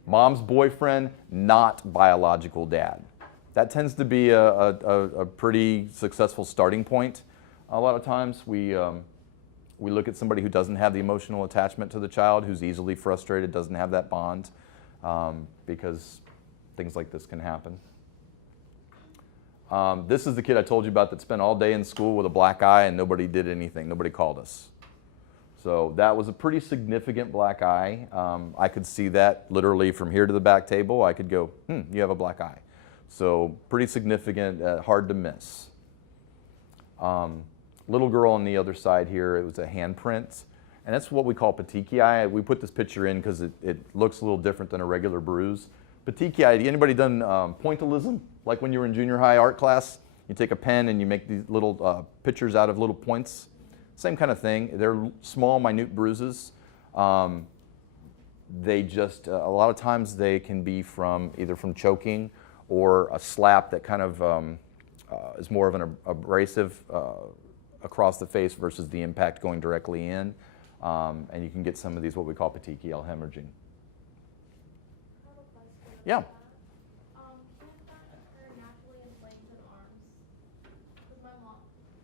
Mom's boyfriend, not biological dad. That tends to be a pretty successful starting point. A lot of times we look at somebody who doesn't have the emotional attachment to the child, who's easily frustrated, doesn't have that bond, because things like this can happen. This is the kid I told you about that spent all day in school with a black eye and nobody did anything. Nobody called us. So that was a pretty significant black eye. I could see that literally from here to the back table. I could go, you have a black eye. So pretty significant, hard to miss. Little girl on the other side here, it was a handprint. And that's what we call petechiae. We put this picture in because it looks a little different than a regular bruise. Petechiae, anybody done pointillism? Like when you were in junior high art class? You take a pen and you make these little pictures out of little points. Same kind of thing. They're small, minute bruises. They just, a lot of times they can be from either from choking or a slap that kind of is more of an abrasive across the face versus the impact going directly in. And you can get some of these what we call petechial hemorrhaging. I have a question Yeah. about that. Can't that occur naturally in legs and arms? Because my mom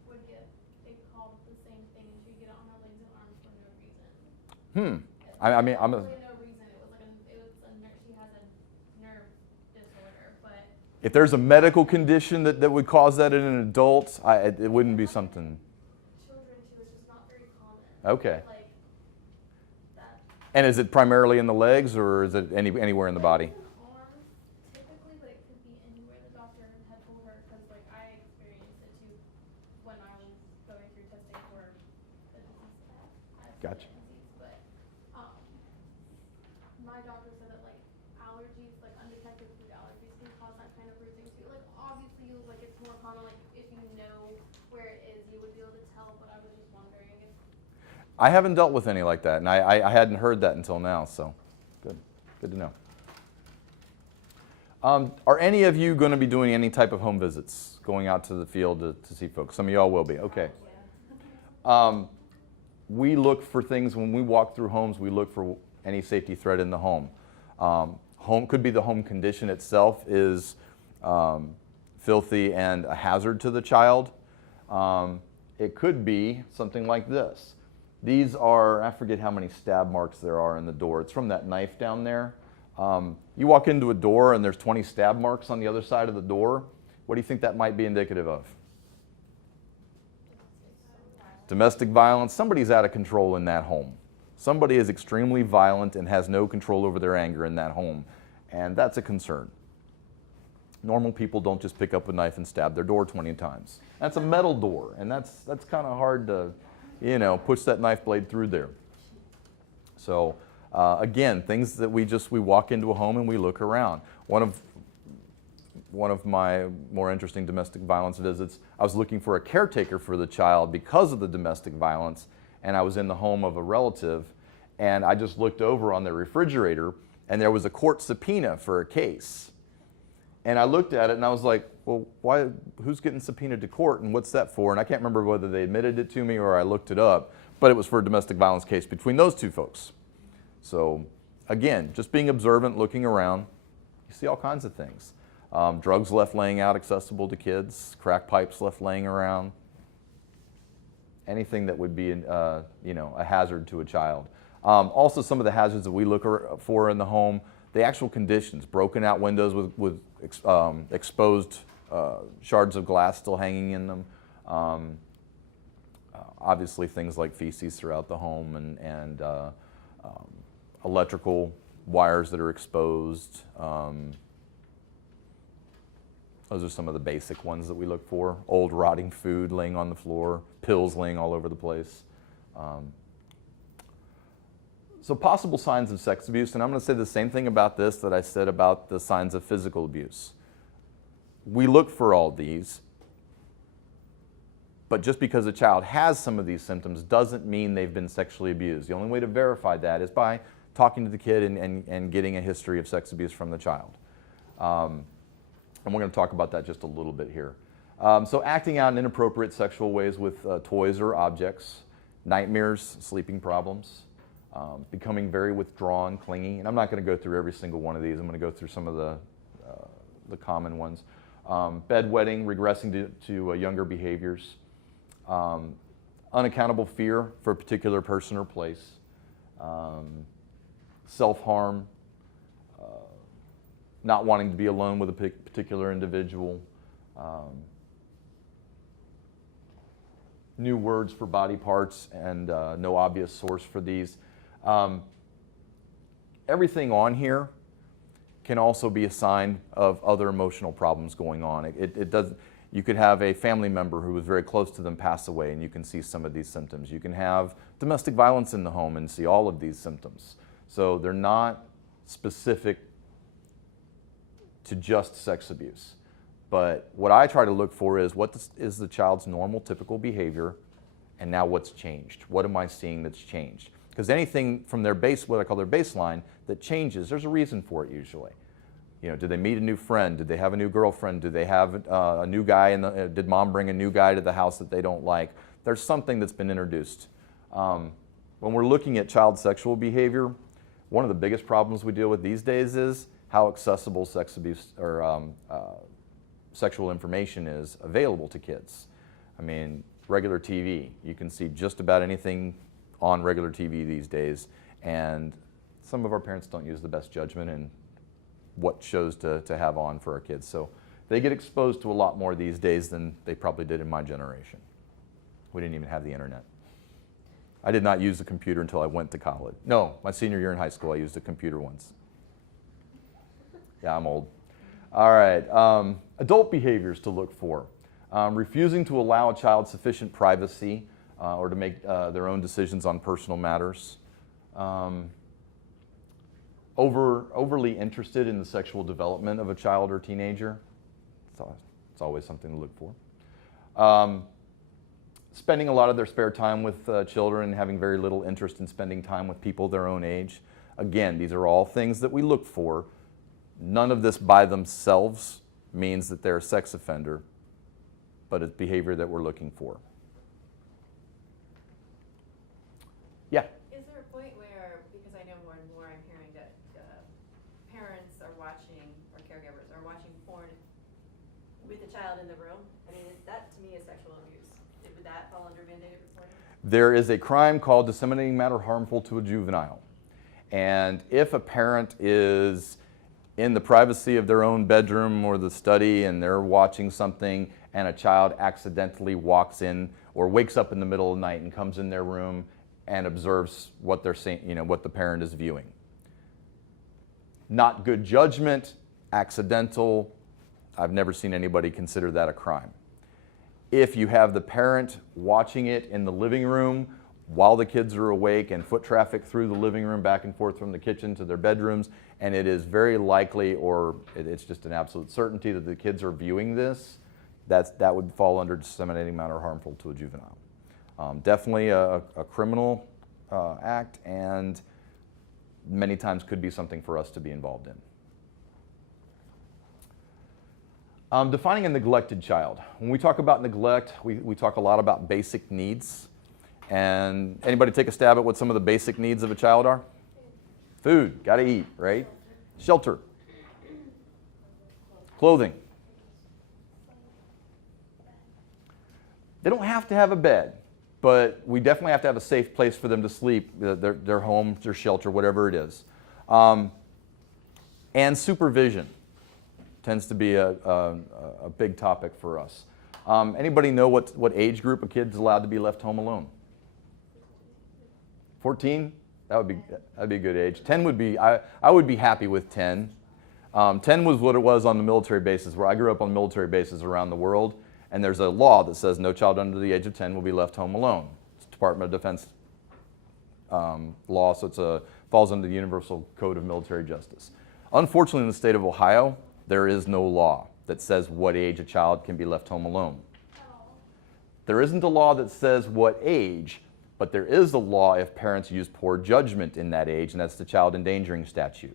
would get a call with the same thing, and she'd get it on her legs and arms for no reason. I mean, I'm a, Really no reason. It was like she has a nerve disorder, but if there's a medical condition that would cause that in an adult, it wouldn't be something. children too, it's just not very common. Okay. Like that. And is it primarily in the legs or is it anywhere in the body? Legs and arms, typically, but it could be anywhere. The doctor had told her, because like I experienced it too when I was going through testing for the disease that I have. Gotcha. Disease, but my doctor said that like allergies, like undetected food allergies, can cause that kind of bruising too. Like obviously, like it's more common. Like if you know where it is, you would be able to tell. But I was just wondering if. I haven't dealt with any like that, and I hadn't heard that until now, so good to know. Are any of you going to be doing any type of home visits, going out to the field to see folks? Some of y'all will be, okay. We look for things, when we walk through homes, we look for any safety threat in the home. Home could be the home condition itself is filthy and a hazard to the child. It could be something like this. These are, I forget how many stab marks there are in the door. It's from that knife down there. You walk into a door and there's 20 stab marks on the other side of the door. What do you think that might be indicative of? Domestic violence. Somebody's out of control in that home. Somebody is extremely violent and has no control over their anger in that home. And that's a concern. Normal people don't just pick up a knife and stab their door 20 times. That's a metal door, and that's kind of hard to, push that knife blade through there. So again, things that we walk into a home and we look around. One of my more interesting domestic violence visits, I was looking for a caretaker for the child because of the domestic violence, and I was in the home of a relative, and I just looked over on their refrigerator, and there was a court subpoena for a case. And I looked at it and I was like, well, who's getting subpoenaed to court and what's that for? And I can't remember whether they admitted it to me or I looked it up, but it was for a domestic violence case between those two folks. So again, just being observant, looking around, you see all kinds of things. Drugs left laying out accessible to kids, crack pipes left laying around, anything that would be a hazard to a child. Also, some of the hazards that we look for in the home, the actual conditions, broken out windows with exposed shards of glass still hanging in them. Obviously things like feces throughout the home and electrical wires that are exposed. Those are some of the basic ones that we look for. Old rotting food laying on the floor, pills laying all over the place. So possible signs of sex abuse, and I'm going to say the same thing about this that I said about the signs of physical abuse. We look for all these, but just because a child has some of these symptoms doesn't mean they've been sexually abused. The only way to verify that is by talking to the kid and getting a history of sex abuse from the child. And we're going to talk about that just a little bit here. So acting out in inappropriate sexual ways with toys or objects, nightmares, sleeping problems, becoming very withdrawn, clingy, and I'm not going to go through every single one of these. I'm going to go through some of the common ones. Bedwetting, regressing to younger behaviors, unaccountable fear for a particular person or place, self-harm, not wanting to be alone with a particular individual, new words for body parts and no obvious source for these. Everything on here can also be a sign of other emotional problems going on. You could have a family member who was very close to them pass away and you can see some of these symptoms. You can have domestic violence in the home and see all of these symptoms. So they're not specific to just sex abuse. But what I try to look for is is the child's normal, typical behavior, and now what's changed? What am I seeing that's changed? Because anything from their what I call their baseline, that changes, there's a reason for it usually. You know, did they meet a new friend? Did they have a new girlfriend? Did they have a new guy? Did mom bring a new guy to the house that they don't like? There's something that's been introduced. When we're looking at child sexual behavior, one of the biggest problems we deal with these days is how accessible sex abuse or sexual information is available to kids. I mean, regular TV, you can see just about anything on regular TV these days, and some of our parents don't use the best judgment in what shows to have on for our kids. So they get exposed to a lot more these days than they probably did in my generation. We didn't even have the internet. I did not use a computer until I went to college. No, my senior year in high school I used a computer once. Yeah, I'm old. All right, adult behaviors to look for. Refusing to allow a child sufficient privacy or to make their own decisions on personal matters. Overly interested in the sexual development of a child or teenager. It's always something to look for. Spending a lot of their spare time with children, having very little interest in spending time with people their own age. Again, these are all things that we look for. None of this by themselves means that they're a sex offender, but it's behavior that we're looking for. Yeah? Is there a point where, because I know more and more I'm hearing that parents are watching, or caregivers are watching porn with a child in the room? I mean, that to me is sexual abuse. Would that fall under mandated reporting? There is a crime called disseminating matter harmful to a juvenile. And if a parent is in the privacy of their own bedroom or the study and they're watching something and a child accidentally walks in or wakes up in the middle of the night and comes in their room and observes what they're seeing, you know, what the parent is viewing. Not good judgment, accidental. I've never seen anybody consider that a crime. If you have the parent watching it in the living room while the kids are awake and foot traffic through the living room back and forth from the kitchen to their bedrooms, and it is very likely or it's just an absolute certainty that the kids are viewing this, that would fall under disseminating matter harmful to a juvenile. Definitely a criminal act, and many times could be something for us to be involved in. Defining a neglected child. When we talk about neglect, we talk a lot about basic needs. And anybody take a stab at what some of the basic needs of a child are? Food, gotta eat, right? Shelter. Clothing. They don't have to have a bed, but we definitely have to have a safe place for them to sleep, their home, their shelter, whatever it is. And supervision tends to be a big topic for us. Anybody know what age group a kid's allowed to be left home alone? 14? That'd be a good age. 10 would be, I would be happy with 10. 10 was what it was on the military bases, where I grew up on military bases around the world, and there's a law that says no child under the age of 10 will be left home alone. It's Department of Defense law, so it falls under the Universal Code of Military Justice. Unfortunately, in the state of Ohio, there is no law that says what age a child can be left home alone. There isn't a law that says what age, but there is a law if parents use poor judgment in that age, and that's the child endangering statute.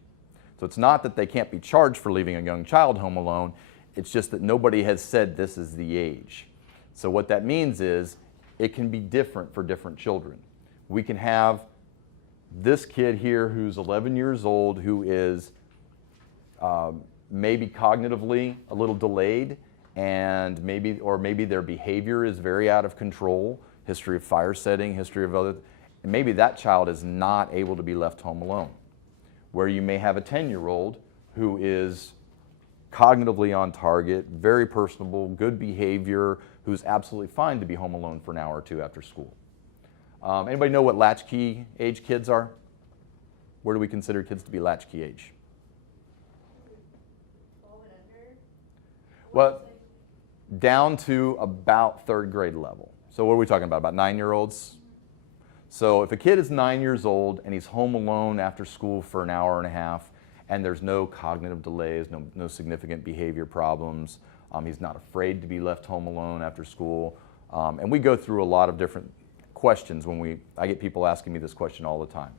So it's not that they can't be charged for leaving a young child home alone, it's just that nobody has said this is the age. So what that means is it can be different for different children. We can have this kid here who's 11 years old who is maybe cognitively a little delayed, and maybe their behavior is very out of control, history of fire setting, history of other, and maybe that child is not able to be left home alone. Where you may have a 10-year-old who is cognitively on target, very personable, good behavior, who's absolutely fine to be home alone for an hour or two after school. Anybody know what latchkey age kids are? Where do we consider kids to be latchkey age? 12 and under? Well, down to about 3rd grade level. So what are we talking about 9-year-olds? So if a kid is 9 years old and he's home alone after school for an hour and a half, and there's no cognitive delays, no significant behavior problems. He's not afraid to be left home alone after school. And we go through a lot of different questions I get people asking me this question all the time.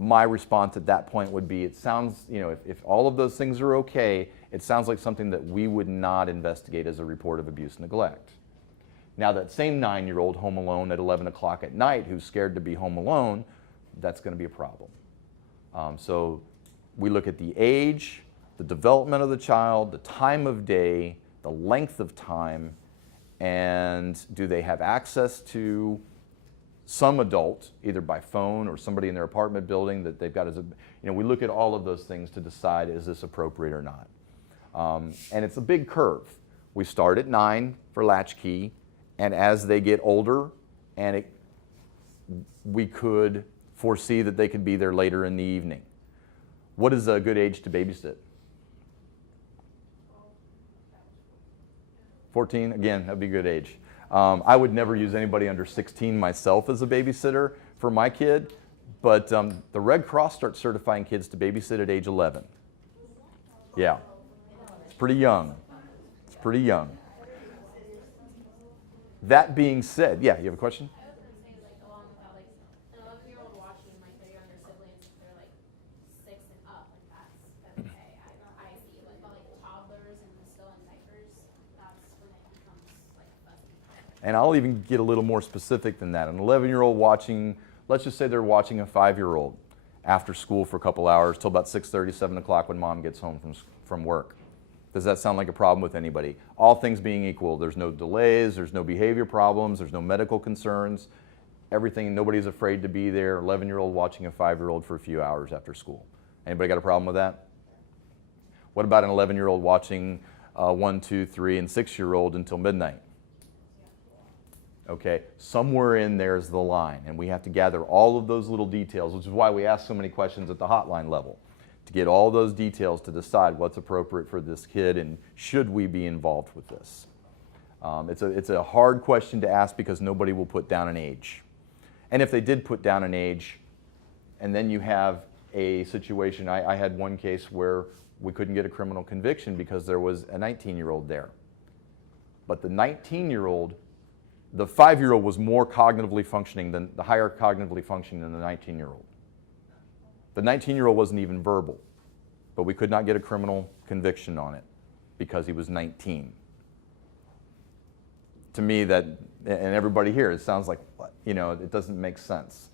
My response at that point would be, it sounds, if all of those things are okay, it sounds like something that we would not investigate as a report of abuse and neglect. Now, that same 9-year-old home alone at 11 o'clock at night who's scared to be home alone, that's going to be a problem. So we look at the age, the development of the child, the time of day, the length of time, and do they have access to some adult, either by phone or somebody in their apartment building that they've got we look at all of those things to decide, is this appropriate or not? And it's a big curve. We start at 9 for latchkey, and as they get older, we could foresee that they could be there later in the evening. What is a good age to babysit? 14, again, that'd be a good age. I would never use anybody under 16 myself as a babysitter for my kid, but the Red Cross starts certifying kids to babysit at age 11. Yeah, it's pretty young. It's pretty young. That being said, yeah, you have a question? I was gonna say, like, along with that, like, an 11-year-old watching, like, their younger siblings, if they're, like, 6 and up, like, that's okay. I see, like, but, like, toddlers and still in diapers, that's when it becomes, like, fuzzy. And I'll even get a little more specific than that. An 11-year-old watching, let's just say they're watching a 5-year-old after school for a couple hours till about 6:30, 7 o'clock when mom gets home from work. Does that sound like a problem with anybody? All things being equal, there's no delays, there's no behavior problems, there's no medical concerns, everything, nobody's afraid to be there. 11-year-old watching a 5-year-old for a few hours after school. Anybody got a problem with that? What about an 11-year-old watching 1, 2, 3, and 6-year-old until midnight? Okay, somewhere in there is the line, and we have to gather all of those little details, which is why we ask so many questions at the hotline level, to get all those details to decide what's appropriate for this kid and should we be involved with this. It's a hard question to ask because nobody will put down an age. And if they did put down an age, and then you have a situation, I had one case where we couldn't get a criminal conviction because there was a 19-year-old there. But the 19-year-old, the 5-year-old was more cognitively functioning than, the higher cognitively functioning than the 19-year-old. The 19-year-old wasn't even verbal, but we could not get a criminal conviction on it because he was 19. To me, that, and everybody here, it sounds like, it doesn't make sense.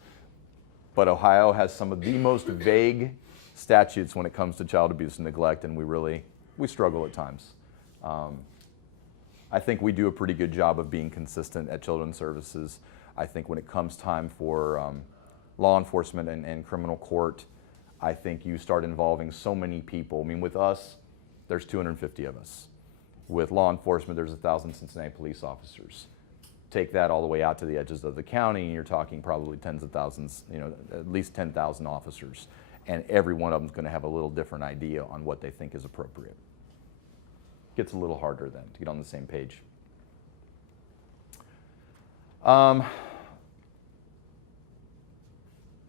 But Ohio has some of the most vague statutes when it comes to child abuse and neglect, and we struggle at times. I think we do a pretty good job of being consistent at Children's Services. I think when it comes time for law enforcement and criminal court, I think you start involving so many people. I mean, with us, there's 250 of us. With law enforcement, there's 1,000 Cincinnati police officers. Take that all the way out to the edges of the county, and you're talking probably tens of thousands, at least 10,000 officers. And every one of them is going to have a little different idea on what they think is appropriate. Gets a little harder then to get on the same page.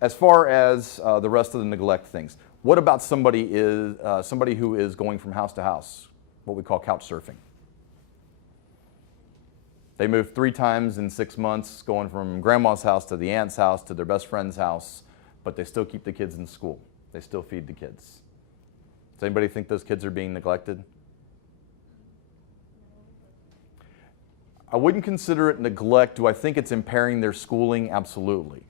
As far as the rest of the neglect things, what about somebody who is going from house to house, what we call couch surfing? They move 3 times in 6 months, going from grandma's house to the aunt's house to their best friend's house, but they still keep the kids in school. They still feed the kids. Does anybody think those kids are being neglected? I wouldn't consider it neglect. Do I think it's impairing their schooling? Absolutely.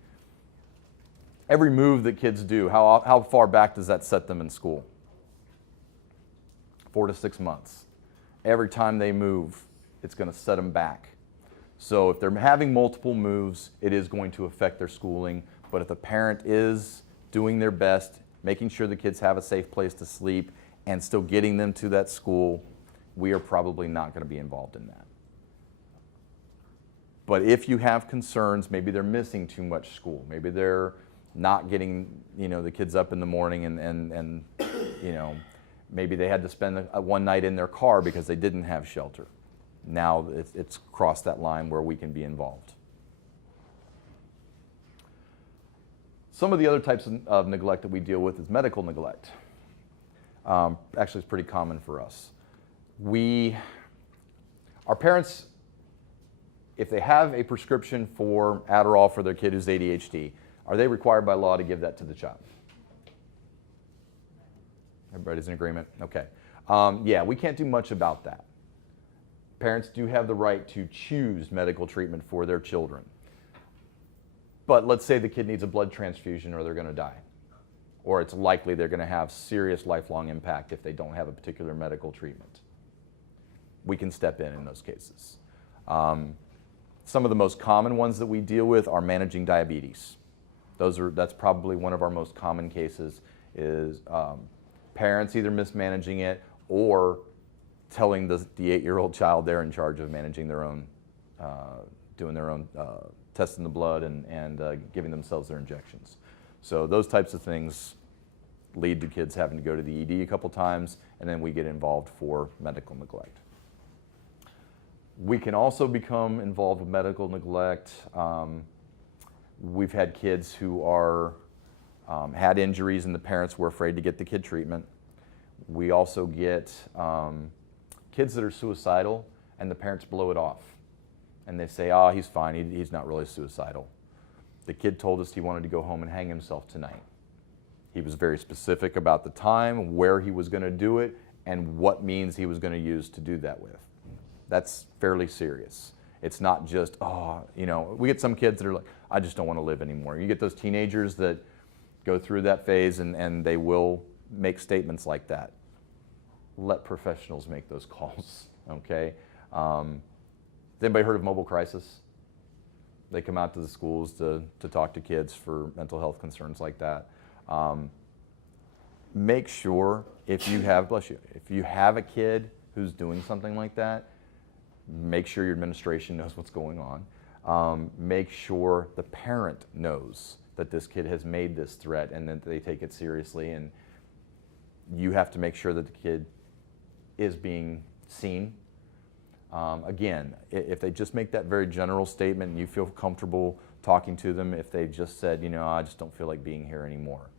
Every move that kids do, how far back does that set them in school? 4 to 6 months. Every time they move, it's going to set them back. So if they're having multiple moves, it is going to affect their schooling. But if the parent is doing their best, making sure the kids have a safe place to sleep, and still getting them to that school, we are probably not going to be involved in that. But if you have concerns, maybe they're missing too much school, maybe they're not getting the kids up in the morning, and maybe they had to spend one night in their car because they didn't have shelter. Now it's crossed that line where we can be involved. Some of the other types of neglect that we deal with is medical neglect. Actually, it's pretty common for us. Our parents, if they have a prescription for Adderall for their kid who's ADHD, are they required by law to give that to the child? Everybody's in agreement? Okay. Yeah, we can't do much about that. Parents do have the right to choose medical treatment for their children. But let's say the kid needs a blood transfusion or they're going to die. Or it's likely they're going to have serious lifelong impact if they don't have a particular medical treatment. We can step in those cases. Some of the most common ones that we deal with are managing diabetes. That's probably one of our most common cases is parents either mismanaging it or telling the 8-year-old child they're in charge of managing their own, doing their own testing the blood and giving themselves their injections. So those types of things lead to kids having to go to the ED a couple times, and then we get involved for medical neglect. We can also become involved with medical neglect. We've had kids who had injuries and the parents were afraid to get the kid treatment. We also get kids that are suicidal and the parents blow it off. And they say, oh, he's fine, he's not really suicidal. The kid told us he wanted to go home and hang himself tonight. He was very specific about the time, where he was going to do it, and what means he was going to use to do that with. That's fairly serious. It's not just, we get some kids that are like, I just don't want to live anymore. You get those teenagers that go through that phase and they will make statements like that. Let professionals make those calls, okay? Has anybody heard of Mobile Crisis? They come out to the schools to talk to kids for mental health concerns like that. Make sure if you have a kid who's doing something like that, make sure your administration knows what's going on. Make sure the parent knows that this kid has made this threat and that they take it seriously, and you have to make sure that the kid is being seen. Again, if they just make that very general statement and you feel comfortable talking to them, if they just said, I just don't feel like being here anymore,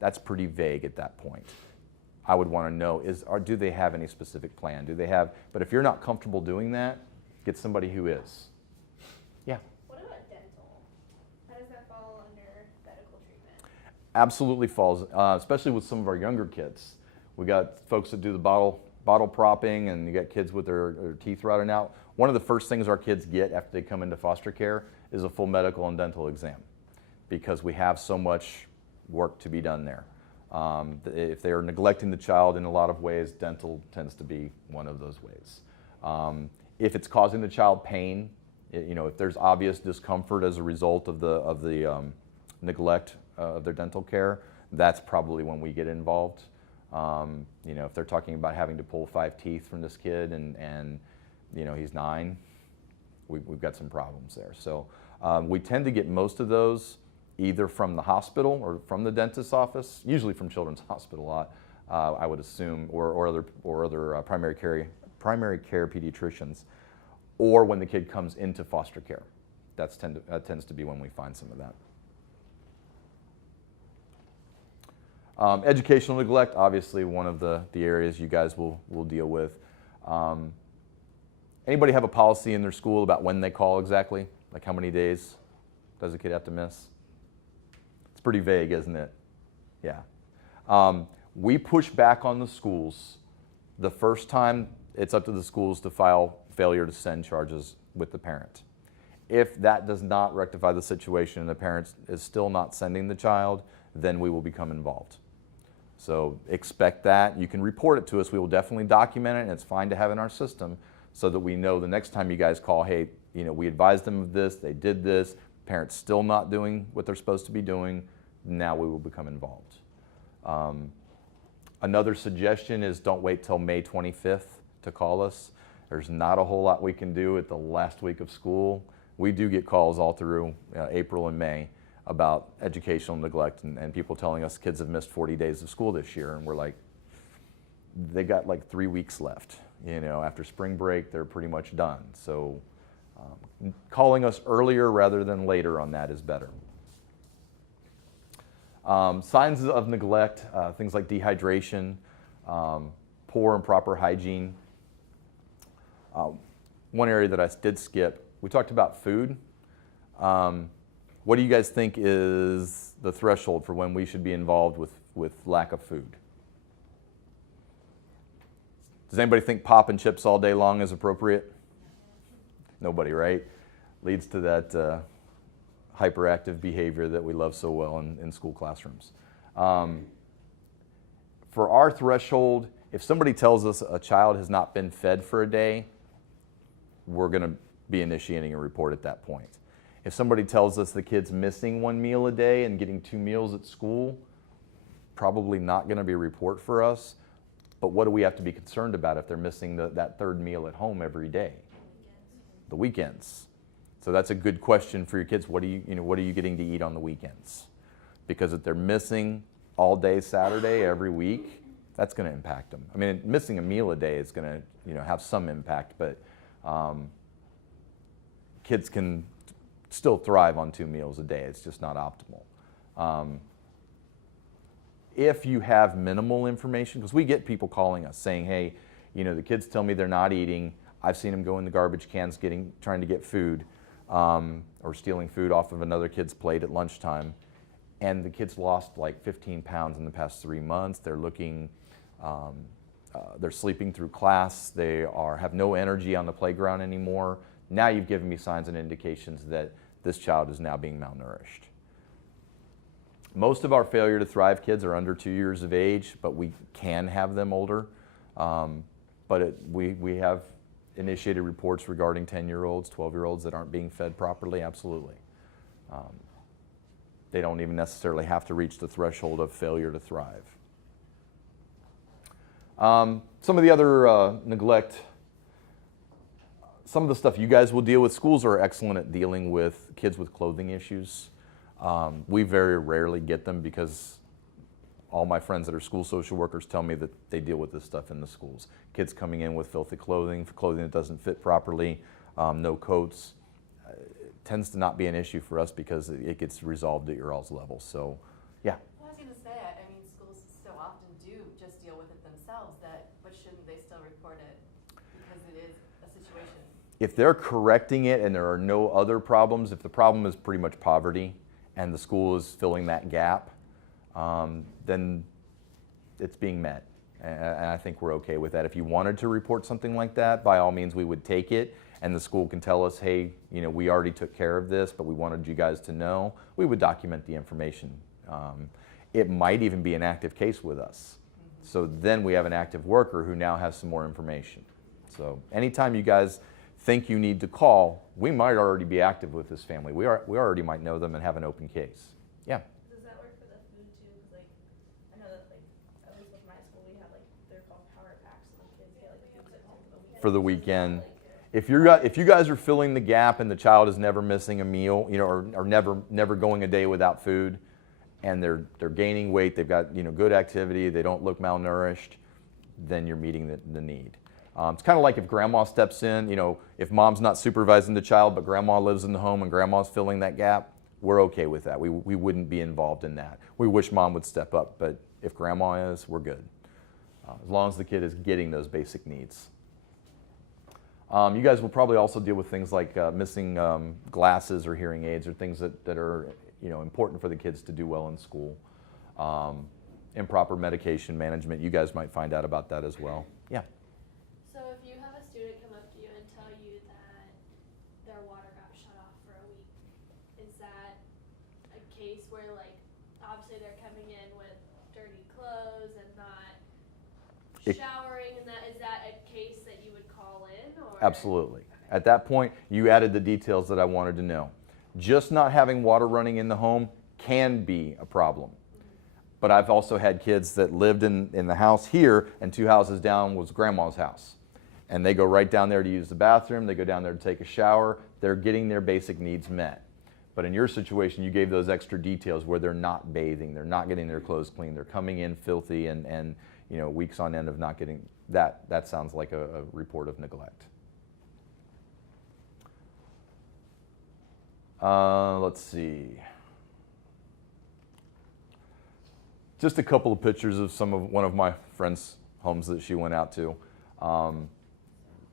that's pretty vague at that point. I would want to know, do they have any specific plan? But if you're not comfortable doing that, get somebody who is. Yeah? What about dental? How does that fall under medical treatment? Absolutely falls, especially with some of our younger kids. We got folks that do the bottle propping, and you got kids with their teeth rotting out. One of the first things our kids get after they come into foster care is a full medical and dental exam, because we have so much work to be done there. If they are neglecting the child in a lot of ways, dental tends to be one of those ways. If it's causing the child pain, if there's obvious discomfort as a result of the neglect of their dental care, that's probably when we get involved. If they're talking about having to pull 5 teeth from this kid and he's 9, we've got some problems there. So we tend to get most of those either from the hospital or from the dentist's office, usually from Children's Hospital a lot, I would assume, or other primary care pediatricians, or when the kid comes into foster care. That tends to be when we find some of that. Educational neglect, obviously one of the areas you guys will deal with. Anybody have a policy in their school about when they call exactly? Like how many days does a kid have to miss? It's pretty vague, isn't it? Yeah. We push back on the schools. The first time, it's up to the schools to file failure to send charges with the parent. If that does not rectify the situation and the parent is still not sending the child, then we will become involved. So expect that. You can report it to us. We will definitely document it, and it's fine to have in our system so that we know the next time you guys call, hey, we advised them of this, they did this, parents still not doing what they're supposed to be doing, now we will become involved. Another suggestion is don't wait till May 25th to call us. There's not a whole lot we can do at the last week of school. We do get calls all through April and May about educational neglect and people telling us kids have missed 40 days of school this year, and we're like, they got like 3 weeks left. After spring break, they're pretty much done. So calling us earlier rather than later on that is better. Signs of neglect, things like dehydration, poor and proper hygiene. One area that I did skip, we talked about food. What do you guys think is the threshold for when we should be involved with lack of food? Does anybody think pop and chips all day long is appropriate? Nobody, right? Leads to that hyperactive behavior that we love so well in school classrooms. For our threshold, if somebody tells us a child has not been fed for a day, we're going to be initiating a report at that point. If somebody tells us the kid's missing 1 meal a day and getting 2 meals at school, probably not going to be a report for us. But what do we have to be concerned about if they're missing that 3rd meal at home every day? The weekends. So that's a good question for your kids. What are you getting to eat on the weekends? Because if they're missing all day Saturday every week, that's going to impact them. I mean, missing a meal a day is going to have some impact, but kids can still thrive on 2 meals a day. It's just not optimal. If you have minimal information, because we get people calling us saying, hey, the kids tell me they're not eating. I've seen them go in the garbage cans trying to get food or stealing food off of another kid's plate at lunchtime. And the kids lost like 15 pounds in the past 3 months. They're they're sleeping through class. They have no energy on the playground anymore. Now you've given me signs and indications that this child is now being malnourished. Most of our failure to thrive kids are under 2 years of age, but we can have them older. But we have initiated reports regarding 10-year-olds, 12-year-olds that aren't being fed properly, absolutely. They don't even necessarily have to reach the threshold of failure to thrive. Some of the other neglect, some of the stuff you guys will deal with. Schools are excellent at dealing with kids with clothing issues. We very rarely get them because all my friends that are school social workers tell me that they deal with this stuff in the schools. Kids coming in with filthy clothing that doesn't fit properly, no coats. Tends to not be an issue for us because it gets resolved at your all's level. So, yeah. Well, I was going to say, I mean, schools so often do just deal with it themselves, but shouldn't they still report it because it is a situation? If they're correcting it and there are no other problems, if the problem is pretty much poverty and the school is filling that gap, then it's being met. And I think we're okay with that. If you wanted to report something like that, by all means, we would take it. And the school can tell us, hey, we already took care of this, but we wanted you guys to know. We would document the information. It might even be an active case with us. So then we have an active worker who now has some more information. So anytime you guys think you need to call, we might already be active with this family. We already might know them and have an open case. Yeah. Does that work for the food too? Because I know that at least with my school we have they're called power packs, and the kids get food at home for the weekend. If you guys are filling the gap and the child is never missing a meal, or never going a day without food, and they're gaining weight, they've got good activity, they don't look malnourished, then you're meeting the need. It's kind of like if grandma steps in, if mom's not supervising the child, but grandma lives in the home and grandma's filling that gap, we're okay with that. We wouldn't be involved in that. We wish mom would step up, but if grandma is, we're good. As long as the kid is getting those basic needs. You guys will probably also deal with things like missing glasses or hearing aids or things that are important for the kids to do well in school. Improper medication management, you guys might find out about that as well. Yeah. So if you have a student come up to you and tell you that their water got shut off for a week, is that a case where obviously they're coming in with dirty clothes and not showering, and is that a case that you would call in? Or? Absolutely. At that point, you added the details that I wanted to know. Just not having water running in the home can be a problem. But I've also had kids that lived in the house here, and 2 houses down was grandma's house. And they go right down there to use the bathroom, they go down there to take a shower, they're getting their basic needs met. But in your situation, you gave those extra details where they're not bathing, they're not getting their clothes clean, they're coming in filthy and weeks on end of not getting that. That sounds like a report of neglect. Let's see. just a couple of pictures of one of my friends' homes that she went out to.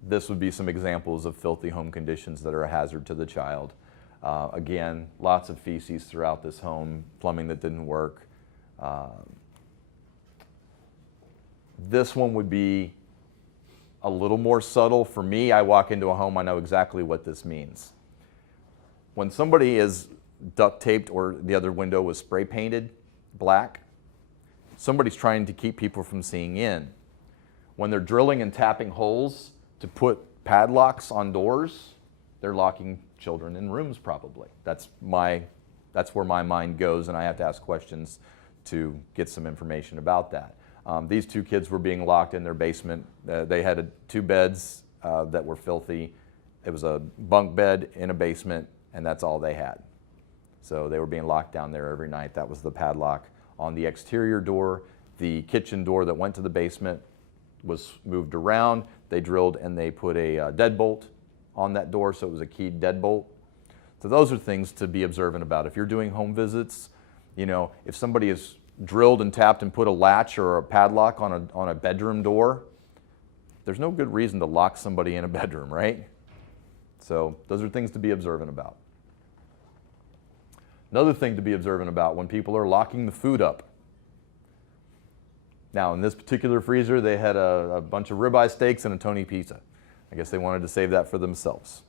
This would be some examples of filthy home conditions that are a hazard to the child. Again, lots of feces throughout this home, plumbing that didn't work. This one would be a little more subtle. For me, I walk into a home, I know exactly what this means. When somebody is duct taped or the other window was spray painted black, somebody's trying to keep people from seeing in. When they're drilling and tapping holes to put padlocks on doors, they're locking children in rooms probably. That's where my mind goes, and I have to ask questions to get some information about that. These two kids were being locked in their basement. They had two beds that were filthy. It was a bunk bed in a basement, and that's all they had. So they were being locked down there every night. That was the padlock on the exterior door. The kitchen door that went to the basement was moved around. They drilled and they put a deadbolt on that door, so it was a keyed deadbolt. So those are things to be observant about. If you're doing home visits, if somebody has drilled and tapped and put a latch or a padlock on a bedroom door, there's no good reason to lock somebody in a bedroom, right? So those are things to be observant about. Another thing to be observant about when people are locking the food up. Now, in this particular freezer, they had a bunch of ribeye steaks and a Tony pizza. I guess they wanted to save that for themselves.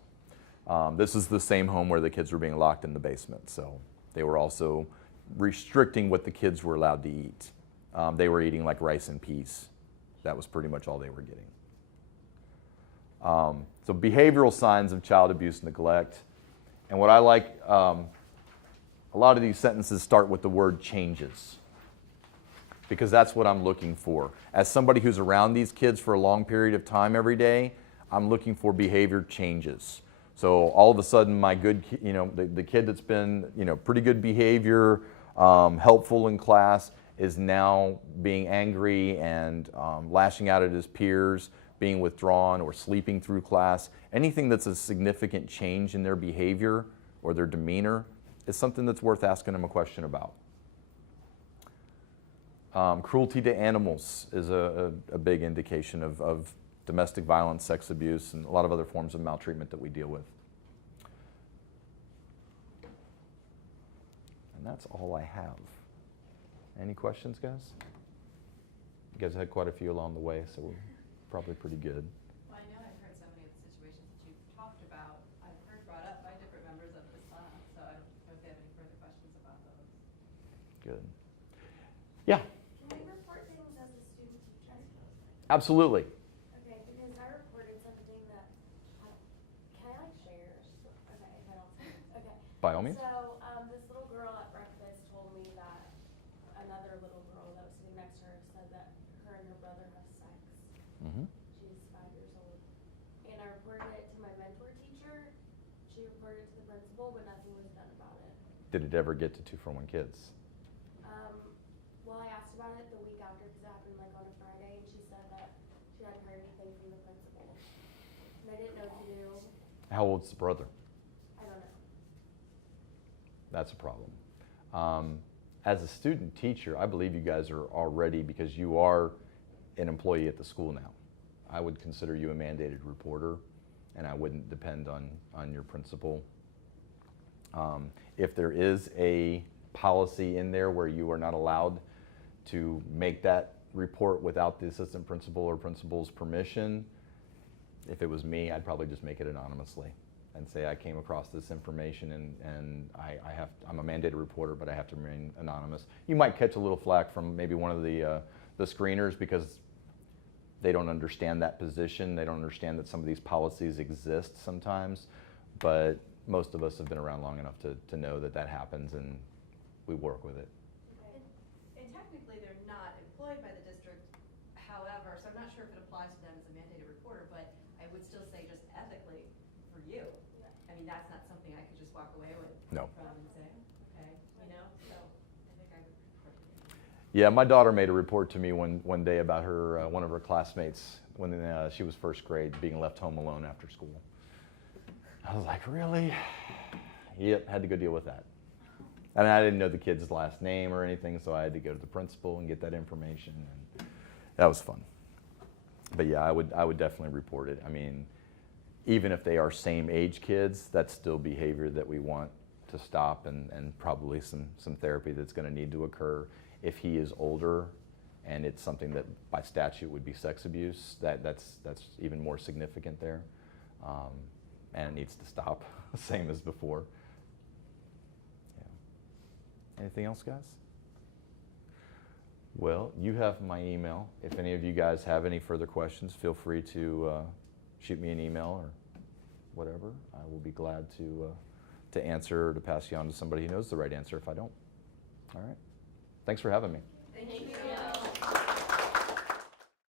This is the same home where the kids were being locked in the basement, so they were also restricting what the kids were allowed to eat. They were eating like rice and peas. That was pretty much all they were getting. So behavioral signs of child abuse, neglect. And what I like, a lot of these sentences start with the word changes, because that's what I'm looking for. As somebody who's around these kids for a long period of time every day, I'm looking for behavior changes. So all of a sudden my good, the kid that's been, pretty good behavior, helpful in class, is now being angry and lashing out at his peers, being withdrawn or sleeping through class. Anything that's a significant change in their behavior or their demeanor is something that's worth asking them a question about. Cruelty to animals is a big indication of domestic violence, sex abuse, and a lot of other forms of maltreatment that we deal with. And that's all I have. Any questions, guys? You guys had quite a few along the way, so we're probably pretty good. Well, I know I've heard so many of the situations that you've talked about, I've heard brought up by different members of this class, so I don't know if they have any further questions about those. Good. Yeah, Can we report things as a student teacher? absolutely. Okay, because I reported something that, can I share? Okay, if I don't, okay. By all means. So, this little girl at breakfast told me that another little girl that was sitting next to her said that her and her brother have sex. Mm-hmm. She's 5 years old. And I reported it to my mentor teacher. She reported it to the principal, but nothing was done about it. Did it ever get to 241 Kids? Well, I asked about it the week after because it happened like on a Friday, and she said that she hadn't heard anything from the principal. And I didn't know what to do. How old's the brother? I don't know. That's a problem. As a student teacher, I believe you guys are already, because you are an employee at the school now, I would consider you a mandated reporter, and I wouldn't depend on your principal. If there is a policy in there where you are not allowed to make that report without the assistant principal or principal's permission, if it was me, I'd probably just make it anonymously and say I came across this information and I'm a mandated reporter, but I have to remain anonymous. You might catch a little flack from maybe one of the screeners because they don't understand that position. They don't understand that some of these policies exist sometimes, but most of us have been around long enough to know that that happens, and we work with it. And technically, they're not employed by the district, however, so I'm not sure if it applies to them as a mandated reporter, but I would still say just ethically for you. I mean, that's not something I could just walk away with No. from and say, okay, so I think I would report it. Yeah, my daughter made a report to me one day about her one of her classmates when she was first grade being left home alone after school. I was like, really? Yep, had to go deal with that. And I didn't know the kid's last name or anything, so I had to go to the principal and get that information. And that was fun. But yeah, I would definitely report it. I mean, even if they are same age kids, that's still behavior that we want to stop, and probably some therapy that's going to need to occur. If he is older and it's something that by statute would be sex abuse, that's even more significant there. And it needs to stop, same as before. Yeah. Anything else, guys? Well, you have my email. If any of you guys have any further questions, feel free to shoot me an email or whatever. I will be glad to answer or to pass you on to somebody who knows the right answer if I don't. All right. Thanks for having me. Thank you.